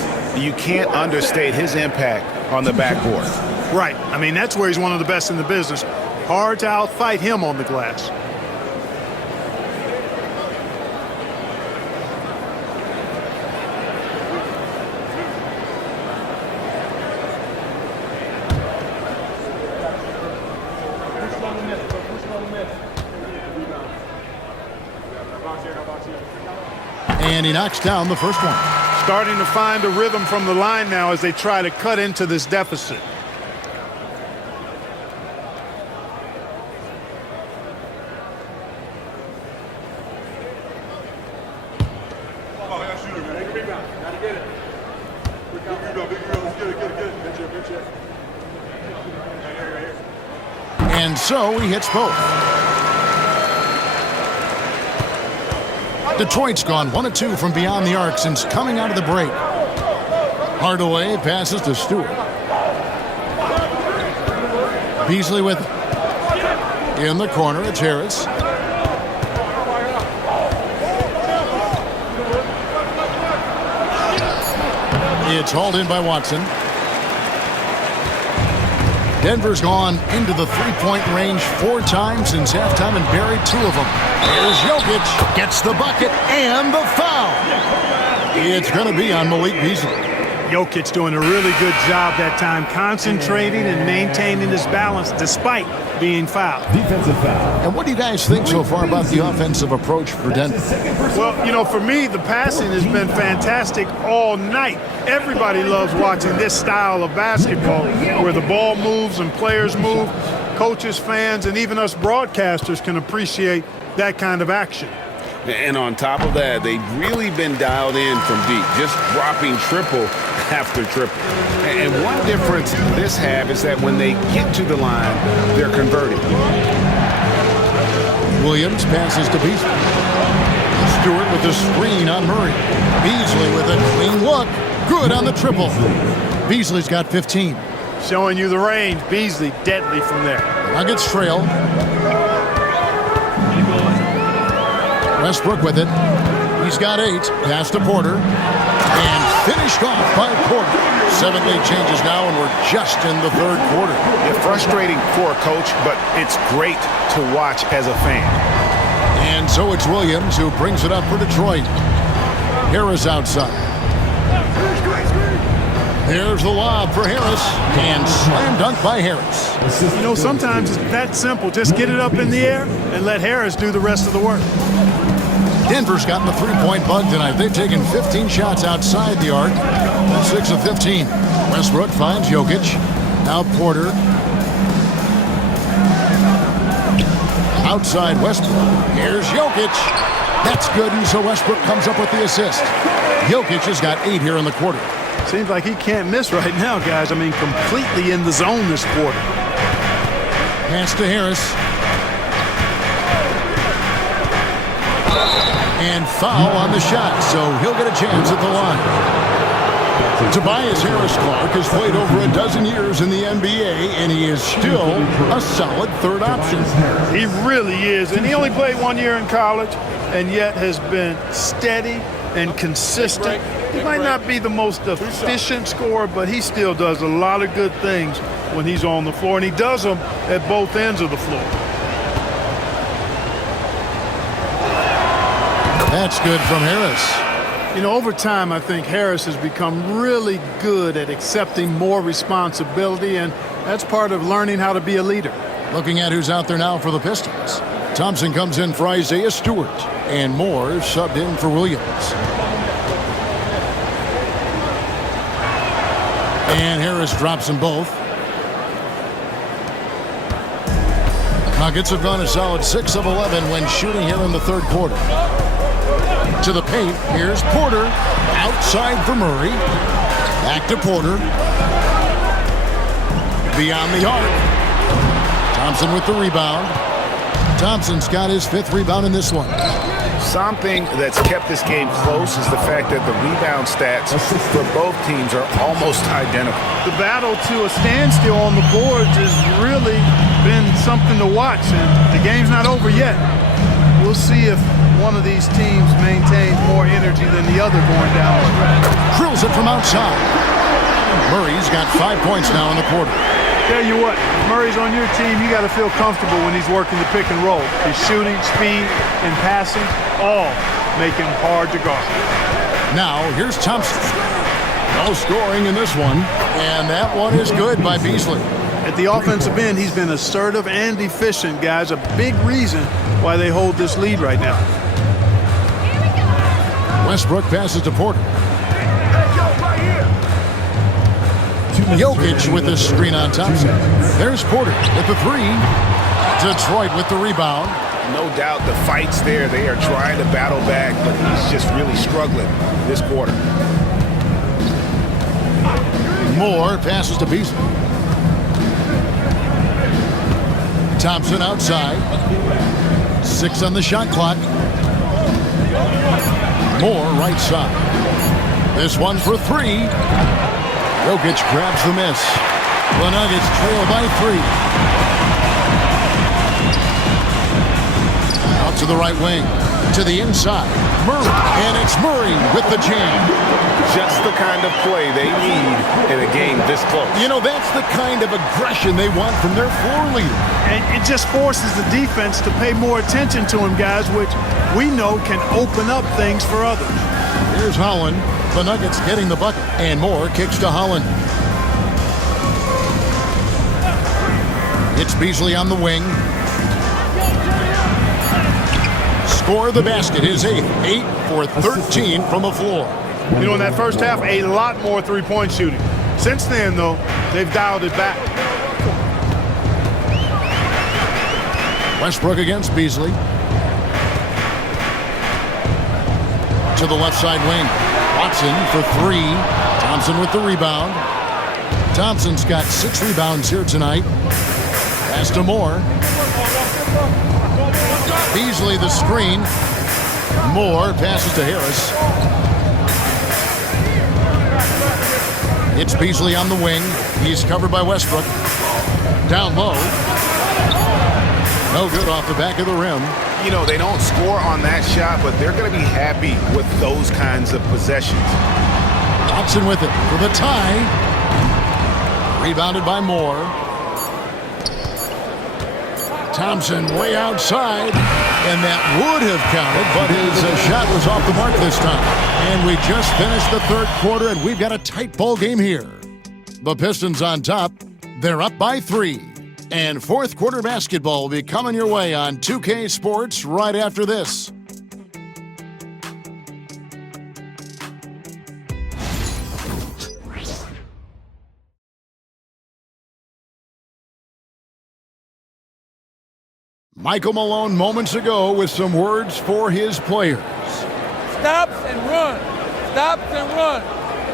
You can't understate his impact on the backboard. Right. I mean, that's where he's one of the best in the business. Hard to outfight him on the glass. And he knocks down the first one. Starting to find a rhythm from the line now as they try to cut into this deficit. And so he hits both. Detroit's gone 1 of 2 from beyond the arc since coming out of the break. Hardaway passes to Stewart. Beasley with it. In the corner, it's Harris. It's hauled in by Watson. Denver's gone into the three-point range 4 times since halftime and buried 2 of them. Here's Jokic, gets the bucket and the foul. It's going to be on Malik Beasley. Jokic doing a really good job that time, concentrating and maintaining his balance despite being fouled. Defensive foul. And what do you guys think so far about the offensive approach for Denver? Well, you know, for me, the passing has been fantastic all night. Everybody loves watching this style of basketball where the ball moves and players move. Coaches, fans, and even us broadcasters can appreciate that kind of action. And on top of that, they've really been dialed in from deep, just dropping triple after triple. And one difference this half is that when they get to the line, they're converting. Williams passes to Beasley. Stewart with the screen on Murray. Beasley with a clean look. Good on the triple. Beasley's got 15. Showing you the range. Beasley deadly from there. Nuggets trail. Westbrook with it. He's got 8. Pass to Porter. And finished off by Porter. 7-8 changes now, and we're just in the third quarter. Yeah, frustrating for a coach, but it's great to watch as a fan. And so it's Williams who brings it up for Detroit. Harris outside. Here's the lob for Harris, and slam dunk by Harris. You know, sometimes it's that simple. Just get it up in the air and let Harris do the rest of the work. Denver's gotten the three-point bug tonight. They've taken 15 shots outside the arc. 6 of 15. Westbrook finds Jokic. Now Porter. Outside Westbrook. Here's Jokic. That's good, and so Westbrook comes up with the assist. Jokic has got 8 here in the quarter. Seems like he can't miss right now, guys. I mean, completely in the zone this quarter. Pass to Harris. And foul on the shot, so he'll get a chance at the line. Tobias Harris-Clark has played over a dozen years in the NBA, and he is still a solid third option. He really is, and he only played 1 year in college, and yet has been steady and consistent. He might not be the most efficient scorer, but he still does a lot of good things when he's on the floor, and he does them at both ends of the floor. That's good from Harris. You know, over time, I think Harris has become really good at accepting more responsibility, and that's part of learning how to be a leader. Looking at who's out there now for the Pistons. Thompson comes in for Isaiah Stewart, and Moore subbed in for Williams. And Harris drops them both. Nuggets have gone a solid 6 of 11 when shooting here in the third quarter. To the paint, here's Porter. Outside for Murray. Back to Porter. Beyond the arc. Thompson with the rebound. Thompson's got his 5th rebound in this one. Something that's kept this game close is the fact that the rebound stats for both teams are almost identical. The battle to a standstill on the boards has really been something to watch, and the game's not over yet. We'll see if one of these teams maintains more energy than the other going down the stretch. Drills it from outside. Murray's got 5 points now in the quarter. Tell you what, if Murray's on your team, you got to feel comfortable when he's working the pick and roll. His shooting, speed, and passing all make him hard to guard. Now, here's Thompson. No scoring in this one, and that one is good by Beasley. At the offensive end, he's been assertive and efficient, guys. A big reason why they hold this lead right now. Westbrook passes to Porter. Jokic with the screen on Thompson. There's Porter with the 3. Detroit with the rebound. No doubt the fight's there. They are trying to battle back, but he's just really struggling this quarter. Moore passes to Beasley. Thompson outside. 6 on the shot clock. Moore right side. This one for 3. Jokic grabs the miss. The Nuggets trail by 3. Out to the right wing. To the inside. Murray. And it's Murray with the jam. Just the kind of play they need in a game this close. You know, that's the kind of aggression they want from their floor leader. And it just forces the defense to pay more attention to him, guys, which we know can open up things for others. Here's Holland. The Nuggets getting the bucket. And Moore kicks to Holland. It's Beasley on the wing. Score the basket. His 8th. 8 for 13 from the floor. You know, in that first half, a lot more three-point shooting. Since then, though, they've dialed it back. Westbrook against Beasley. To the left side wing. Watson for 3. Thompson with the rebound. Thompson's got 6 rebounds here tonight. Pass to Moore. Beasley the screen. Moore passes to Harris. It's Beasley on the wing. He's covered by Westbrook. Down low. No good off the back of the rim. You know, they don't score on that shot, but they're going to be happy with those kinds of possessions. Watson with it for the tie. Rebounded by Moore. Thompson way outside, and that would have counted, but his shot was off the mark this time. And we just finished the third quarter, and we've got a tight ball game here. The Pistons on top. They're up by 3. And fourth quarter basketball will be coming your way on 2K Sports right after this. Michael Malone moments ago with some words for his players. Stops and run. Stops and run.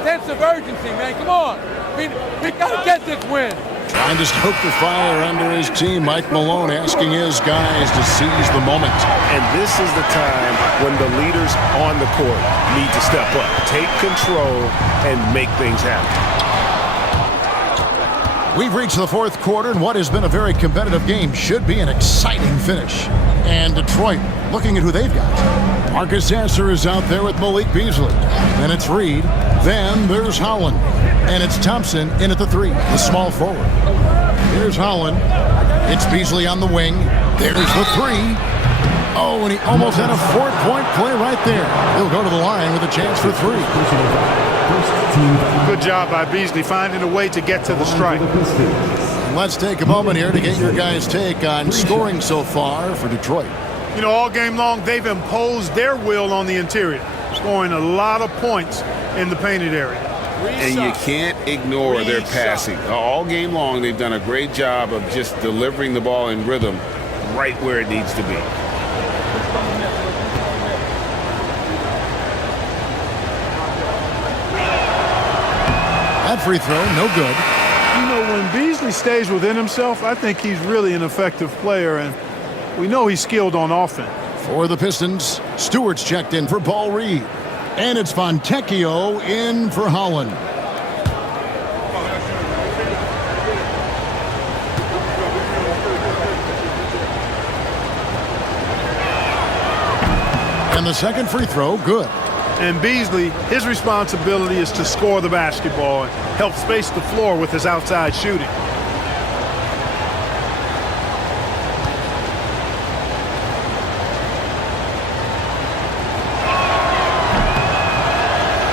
Sense of urgency, man. Come on. We got to get this win. Trying to stoke the fire under his team, Mike Malone asking his guys to seize the moment. And this is the time when the leaders on the court need to step up, take control, and make things happen. We've reached the fourth quarter, and what has been a very competitive game should be an exciting finish. And Detroit, looking at who they've got. Marcus Sasser is out there with Malik Beasley. Then it's Reed. Then there's Holland. And it's Thompson in at the 3, the small forward. Here's Holland. It's Beasley on the wing. There's the 3. Oh, and he almost had a 4-point play right there. He'll go to the line with a chance for 3. Good job by Beasley finding a way to get to the strike. Let's take a moment here to get your guys' take on scoring so far for Detroit. You know, all game long, they've imposed their will on the interior, scoring a lot of points in the painted area. And you can't ignore their passing. All game long, they've done a great job of just delivering the ball in rhythm right where it needs to be. That free throw, no good. You know, when Beasley stays within himself, I think he's really an effective player, and we know he's skilled on offense. For the Pistons, Stewart's checked in for Paul Reed. And it's Fontecchio in for Holland. And the second free throw, good. And Beasley, his responsibility is to score the basketball and help space the floor with his outside shooting.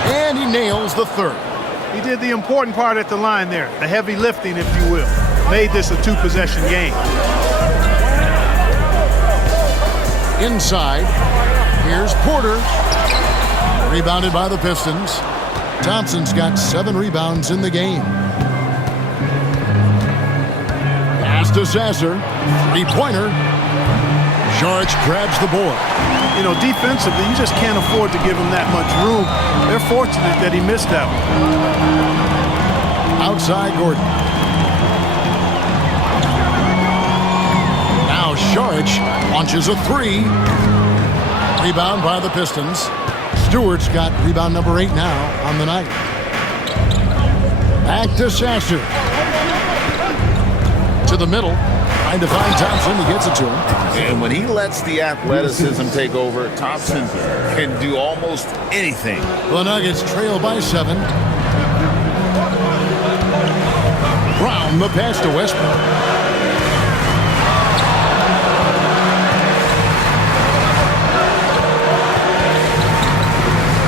And he nails the third. He did the important part at the line there, the heavy lifting, if you will. Made this a 2-possession game. Inside, here's Porter. Rebounded by the Pistons. Thompson's got 7 rebounds in the game. Pass to Sasser. 3-pointer. George grabs the board. You know, defensively, you just can't afford to give him that much room. They're fortunate that he missed that one. Outside Gordon. Now Saric launches a 3. Rebound by the Pistons. Stewart's got rebound number 8 now on the night. Back to Sasser. To the middle. Trying to find Thompson. He gets it to him. And when he lets the athleticism take over, Thompson can do almost anything. The Nuggets trail by 7. Brown, the pass to Westbrook.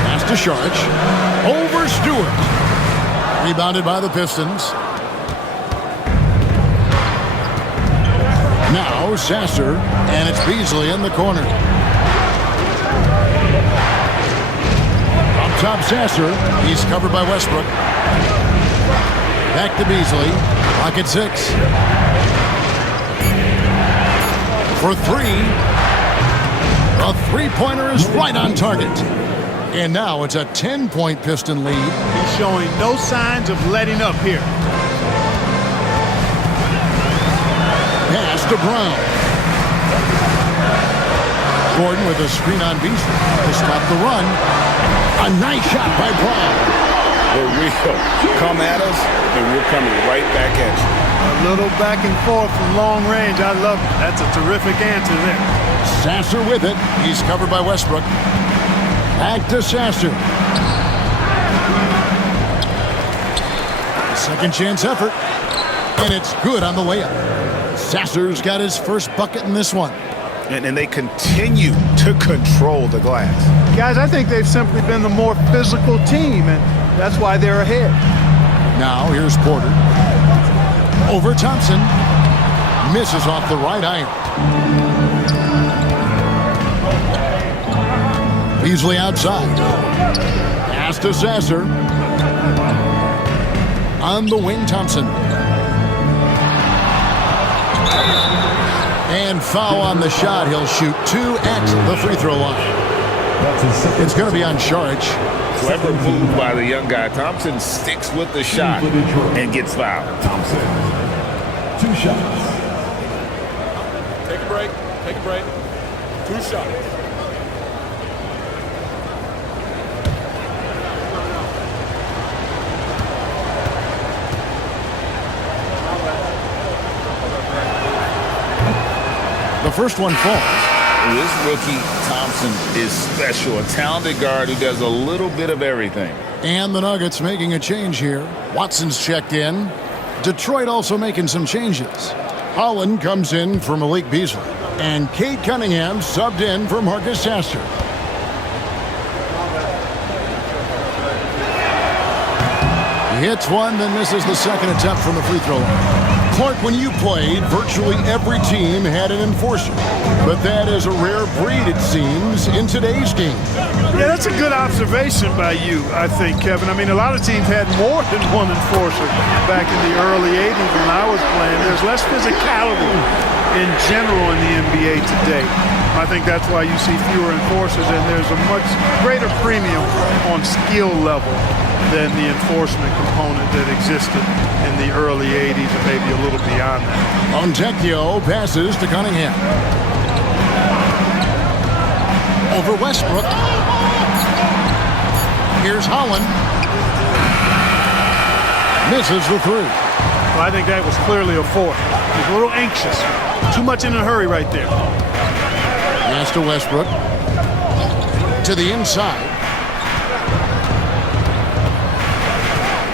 Pass to Saric. Over Stewart. Rebounded by the Pistons. Now Sasser, and it's Beasley in the corner. Up top Sasser, he's covered by Westbrook. Back to Beasley, clock at 6. For 3. A 3-pointer is right on target. And now it's a 10-point Piston lead. He's showing no signs of letting up here. Pass to Brown. Gordon with a screen on Beasley to stop the run. A nice shot by Brown. for real. Come at us, and we're coming right back at you. A little back and forth from long range. I love it. That's a terrific answer there. Sasser with it. He's covered by Westbrook. Back to Sasser. Second chance effort. And it's good on the layup. Sasser's got his first bucket in this one. And they continue to control the glass. Guys, I think they've simply been the more physical team, and that's why they're ahead. Now here's Porter. Over Thompson. Misses off the right iron. Beasley outside. Pass to Sasser. On the wing, Thompson. And foul on the shot. He'll shoot 2 at the free throw line. It's going to be on Saric. Clever move by the young guy. Thompson sticks with the shot and gets fouled. Thompson, 2 shots. Take a break. Take a break. 2 shots. The first one falls. This rookie Thompson is special, a talented guard who does a little bit of everything. And the Nuggets making a change here. Watson's checked in. Detroit also making some changes. Holland comes in for Malik Beasley. And Kate Cunningham subbed in for Marcus Sasser. He hits one, then misses the second attempt from the free throw line. Clark, when you played, virtually every team had an enforcer. But that is a rare breed, it seems, in today's game. Yeah, that's a good observation by you, I think, Kevin. I mean, a lot of teams had more than one enforcer back in the early 80s when I was playing. There's less physicality in general in the NBA today. I think that's why you see fewer enforcers, and there's a much greater premium on skill level than the enforcement component that existed in the early 80s and maybe a little beyond that. Fontecchio passes to Cunningham. Over Westbrook. Here's Holland. Misses the 3. Well, I think that was clearly a 4. He's a little anxious. Too much in a hurry right there. Pass to Westbrook. To the inside.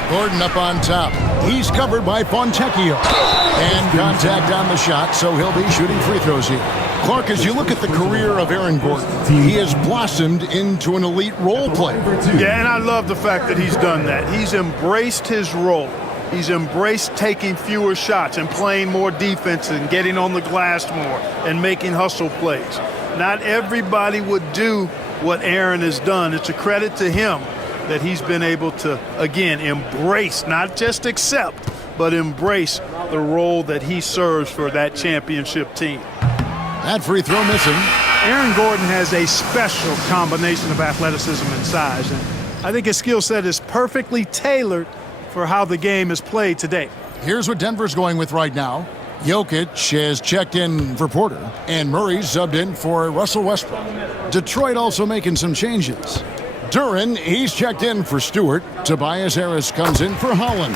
Gordon up on top. He's covered by Fontecchio. And contact on the shot, so he'll be shooting free throws here. Clark, as you look at the career of Aaron Gordon, he has blossomed into an elite role player. Yeah, and I love the fact that he's done that. He's embraced his role. He's embraced taking fewer shots and playing more defense and getting on the glass more and making hustle plays. Not everybody would do what Aaron has done. It's a credit to him that he's been able to, again, embrace, not just accept, but embrace the role that he serves for that championship team. That free throw missing. Aaron Gordon has a special combination of athleticism and size, and I think his skill set is perfectly tailored for how the game is played today. Here's what Denver's going with right now. Jokic has checked in for Porter, and Murray's subbed in for Russell Westbrook. Detroit also making some changes. Duran, he's checked in for Stewart. Tobias Harris comes in for Holland.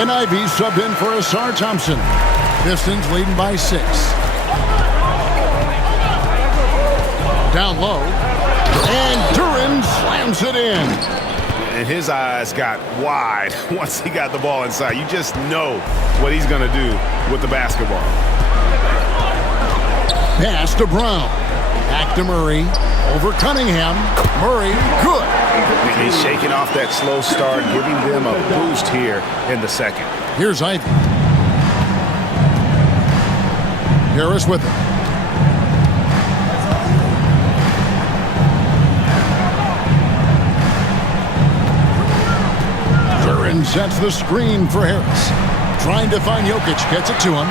And Ivy subbed in for Asar Thompson. Pistons leading by 6. Down low. And Duran slams it in. And his eyes got wide once he got the ball inside. You just know what he's going to do with the basketball. Pass to Brown. Back to Murray. Over Cunningham. Murray, good. He's shaking off that slow start, giving them a boost here in the second. Here's Ivy. Harris with it. Duran sets the screen for Harris. Trying to find Jokic. Gets it to him.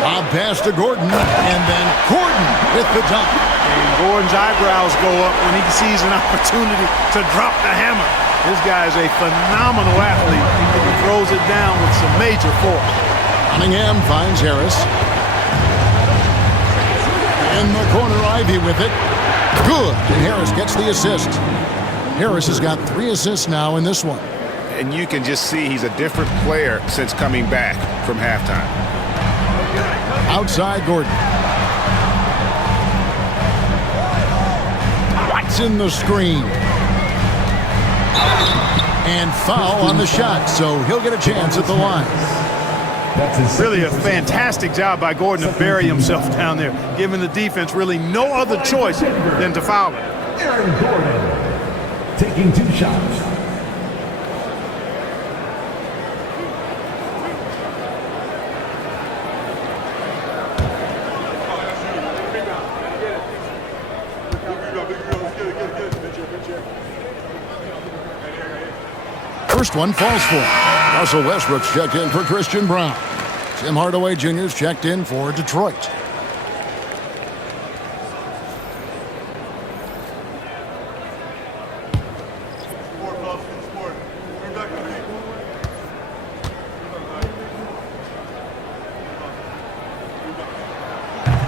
Bob pass to Gordon, and then Gordon with the dunk. And Gordon's eyebrows go up when he sees an opportunity to drop the hammer. This guy is a phenomenal athlete. He throws it down with some major force. Cunningham finds Harris. In the corner, Ivy with it. Good. And Harris gets the assist. Harris has got 3 assists now in this one. And you can just see he's a different player since coming back from halftime. Outside Gordon. In the screen. And foul on the shot, so he'll get a chance at the line. Really a fantastic job by Gordon to bury himself down there, giving the defense really no other choice than to foul him. Aaron Gordon taking 2 shots. First one falls for Russell Westbrook's checked in for Christian Brown. Tim Hardaway Jr.'s checked in for Detroit.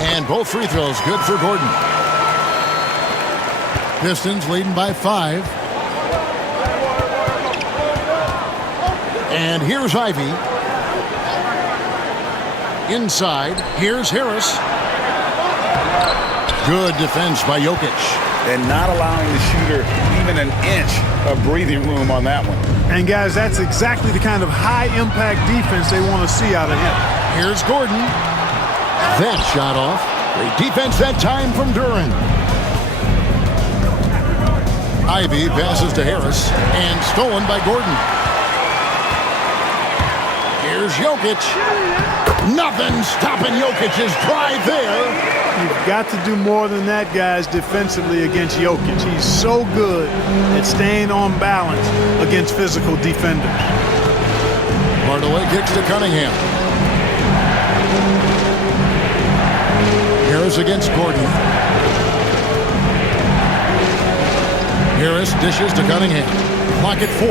And both free throws good for Gordon. Pistons leading by 5. And here's Ivy. Inside, here's Harris. Good defense by Jokic. And not allowing the shooter even an inch of breathing room on that one. And guys, that's exactly the kind of high-impact defense they want to see out of him. Here's Gordon. That shot off. Great defense that time from Duran. Ivy passes to Harris and stolen by Gordon. Here's Jokic. Nothing stopping Jokic's drive there. You've got to do more than that, guys, defensively against Jokic. He's so good at staying on balance against physical defenders. Hardaway kicks to Cunningham. Harris against Gordon. Harris dishes to Cunningham. Clock at 4.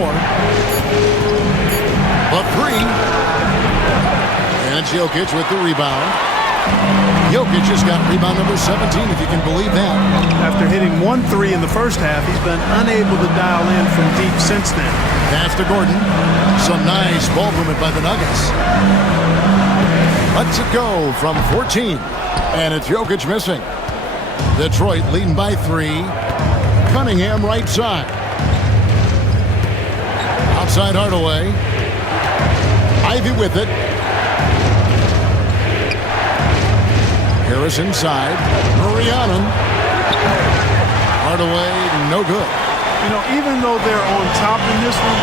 A 3. And it's Jokic with the rebound. Jokic has got rebound number 17, if you can believe that. After hitting 1 3 in the first half, he's been unable to dial in from deep since then. Pass to Gordon. Some nice ball movement by the Nuggets. Lets it go from 14. And it's Jokic missing. Detroit leading by 3. Cunningham right side. Outside Hardaway. Ivy with it. Harris inside. Murray on him. Hardaway, no good. You know, even though they're on top in this one,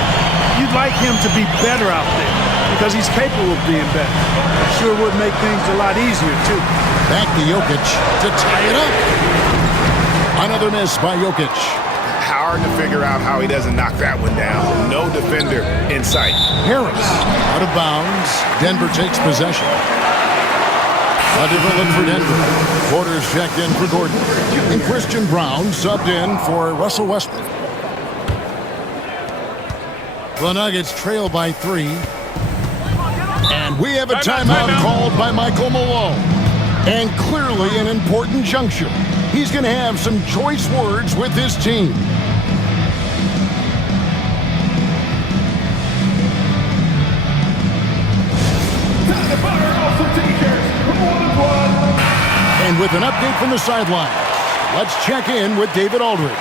you'd like him to be better out there because he's capable of being better. Sure would make things a lot easier, too. Back to Jokic to tie it up. Another miss by Jokic. Hard to figure out how he doesn't knock that one down. No defender in sight. Harris out of bounds. Denver takes possession. A different look for Denver. Porter's checked in for Gordon. And Christian Brown subbed in for Russell Westbrook. The Nuggets trail by 3. And we have a timeout called by Michael Malone. And clearly an important juncture. He's going to have some choice words with his team. And with an update from the sidelines, let's check in with David Aldridge.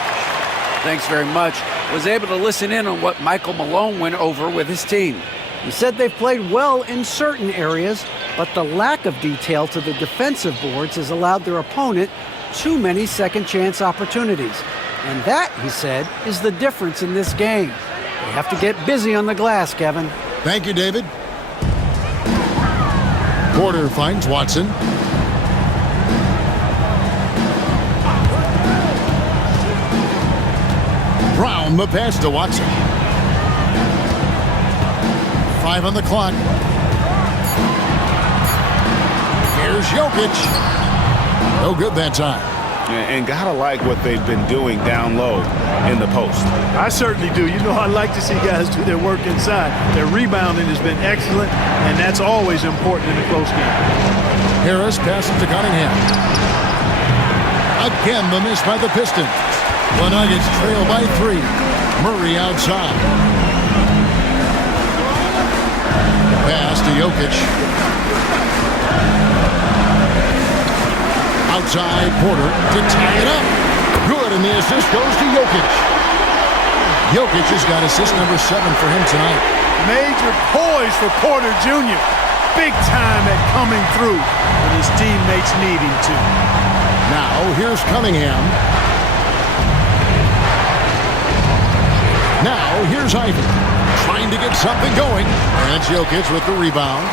Thanks very much. Was able to listen in on what Michael Malone went over with his team. He said they've played well in certain areas, but the lack of detail to the defensive boards has allowed their opponent too many second-chance opportunities. And that, he said, is the difference in this game. They have to get busy on the glass, Kevin. Thank you, David. Porter finds Watson. Brown, the pass to Watson. 5 on the clock. Here's Jokic. No good that time. And gotta like what they've been doing down low in the post. I certainly do. You know, I like to see guys do their work inside. Their rebounding has been excellent, and that's always important in a close game. Harris passes to Cunningham. Again, the miss by the Pistons. The Nuggets trail by 3. Murray outside. Pass to Jokic. Outside Porter to tie it up. Good, and the assist goes to Jokic. Jokic has got assist number 7 for him tonight. Major poise for Porter Jr. Big time at coming through when his teammates need him to. Now, here's Cunningham. Now, here's Ivy. Trying to get something going. And it's Jokic with the rebound.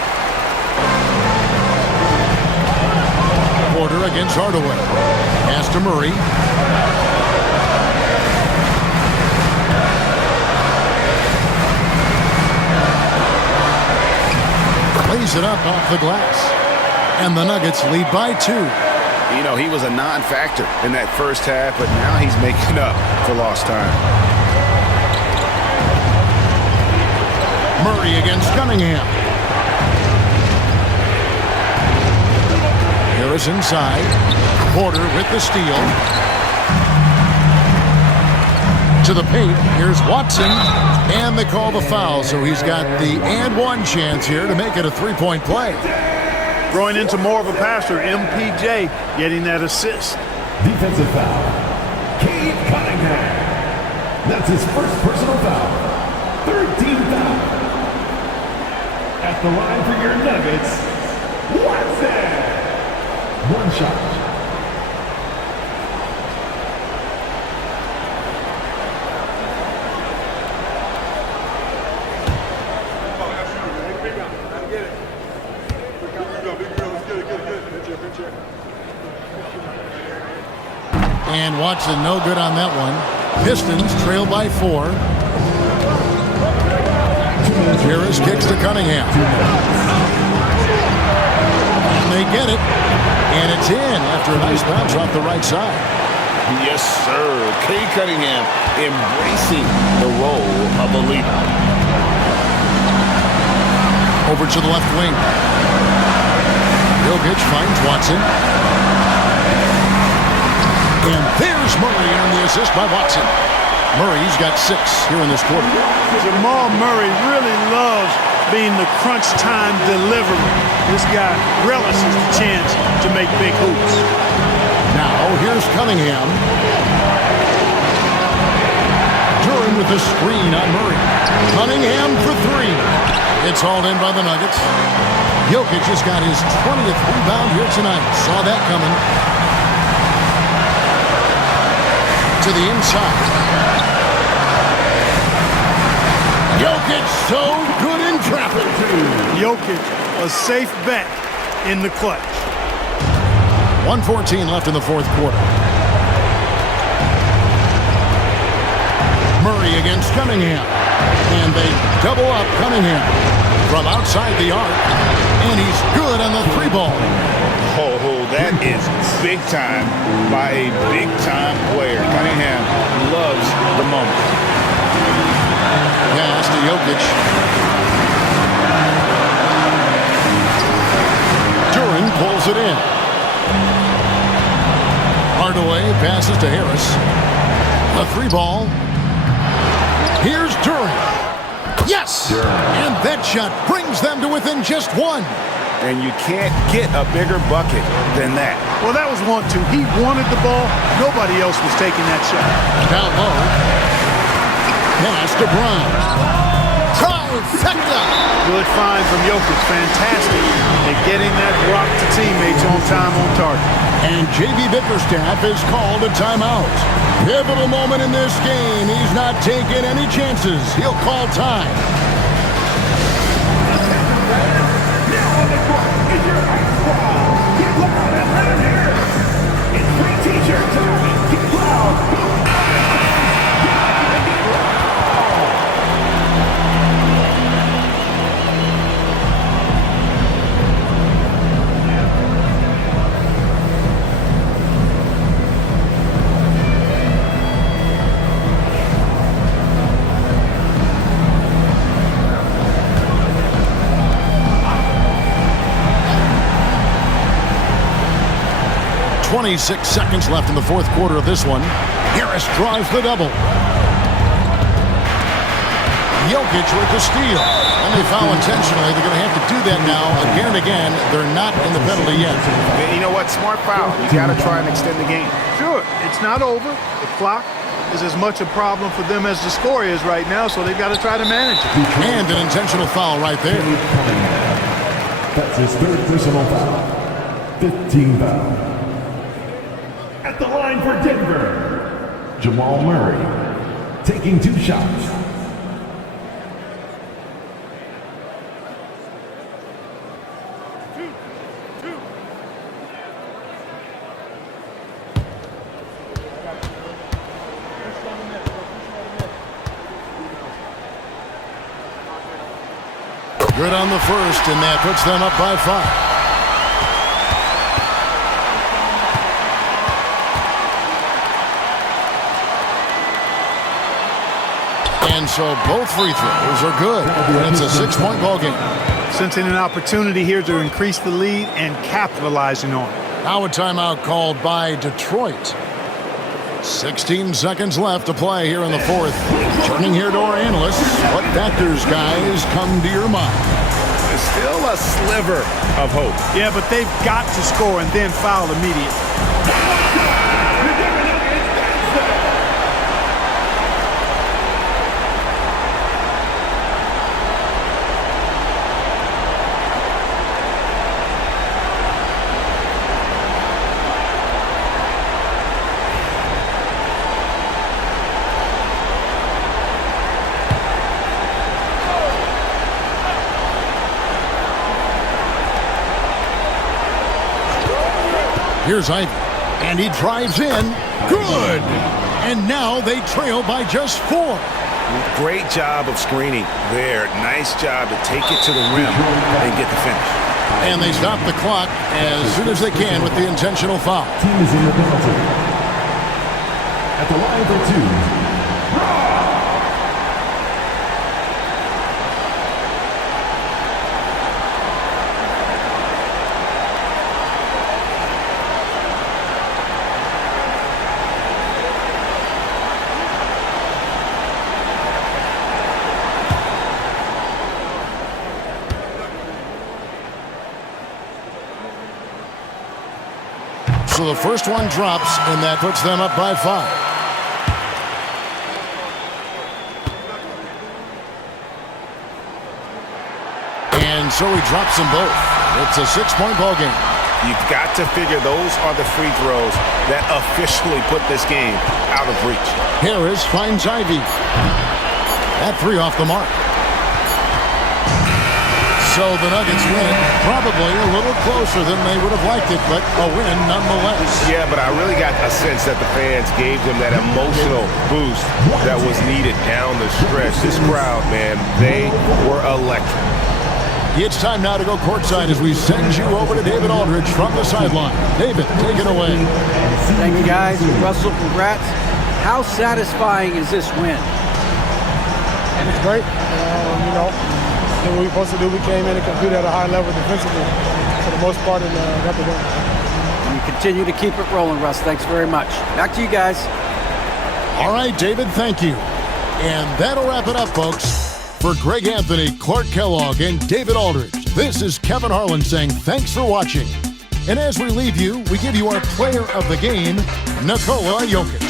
Porter against Hardaway. Pass to Murray. Plays it up off the glass. And the Nuggets lead by 2. You know, he was a non-factor in that first half, but now he's making up for lost time. Murray against Cunningham. Harris inside. Porter with the steal. To the paint. Here's Watson. And they call the foul, so he's got the and one chance here to make it a three-point play. Growing into more of a passer, MPJ getting that assist. Defensive foul. Cade Cunningham. That's his first personal foul. 13th foul. At the line for your Nuggets, Watson. One shot. And Watson no good on that one. Pistons trail by 4. Harris kicks to Cunningham. And they get it. And it's in after a nice bounce off the right side. Yes, sir. Cade Cunningham embracing the role of a leader. Over to the left wing. Jokic finds Watson. And there's Murray on the assist by Watson. Murray's got 6 here in this quarter. Jamal Murray really loves being the crunch time deliverer. This guy relishes the chance to make big hoops. Now here's Cunningham. Duran with the screen on Murray. Cunningham for 3. It's hauled in by the Nuggets. Jokic has got his 20th rebound here tonight. Saw that coming. To the inside. Jokic so good in traffic. Jokic, a safe bet in the clutch. 1:14 left in the fourth quarter. Murray against Cunningham. And they double up Cunningham from outside the arc. And he's good on the 3-ball. Oh, that is big time by a big-time player. Cunningham loves the moment. Pass to Jokic. Duran pulls it in. Hardaway passes to Harris. A 3-ball. Here's Duran. Yes! And that shot brings them to within just 1. And you can't get a bigger bucket than that. Well, that was 1-2. He wanted the ball. Nobody else was taking that shot. Down low. Pass to Brown. Trifecta. Good find from Jokic. Fantastic at getting that rock to teammates on time, on target. And J.B. Bickerstaff has called a timeout. Pivotal moment in this game. He's not taking any chances. He'll call time. T-shirt time. Get loud. 26 seconds left in the fourth quarter of this one. Harris draws the double. Jokic with the steal. And they foul intentionally. They're going to have to do that now again and again. They're not in the penalty yet. You know what? Smart foul. You got to try and extend the game. Sure, it's not over. The clock is as much a problem for them as the score is right now, so they've got to try to manage it. And an intentional foul right there. That's his third personal foul. 15 foul. At the line for Denver, Jamal Murray, taking 2 shots. Good on the first, and that puts them up by 5. And so both free throws are good. And it's a 6-point ball game. Sensing an opportunity here to increase the lead and capitalizing on it. Now a timeout called by Detroit. 16 seconds left to play here in the fourth. Turning here to our analysts. What factors, guys, come to your mind? There's still a sliver of hope. Yeah, but they've got to score and then foul immediately. Here's Ivy, and he drives in. Good! And now they trail by just 4. Great job of screening there. Nice job to take it to the rim and get the finish. And they stop the clock as soon as they can with the intentional foul. Team is in the penalty. At the line for 2. So the first one drops, and that puts them up by 5. And so he drops them both. It's a 6-point ball game. You've got to figure those are the free throws that officially put this game out of reach. Harris finds Ivy. That 3 off the mark. So the Nuggets win, probably a little closer than they would have liked it, but a win nonetheless. Yeah, but I really got a sense that the fans gave them that emotional boost that was needed down the stretch. This crowd, man, they were electric. It's time now to go courtside as we send you over to David Aldridge from the sideline. David, take it away. Thank you, guys. Russell, congrats. How satisfying is this win? It's great. What we were supposed to do, we came in and competed at a high level defensively for the most part and got the win. And you continue to keep it rolling, Russ. Thanks very much. Back to you guys. All right, David, thank you. And that'll wrap it up, folks. For Greg Anthony, Clark Kellogg, and David Aldridge, this is Kevin Harlan saying thanks for watching. And as we leave you, we give you our player of the game, Nikola Jokic.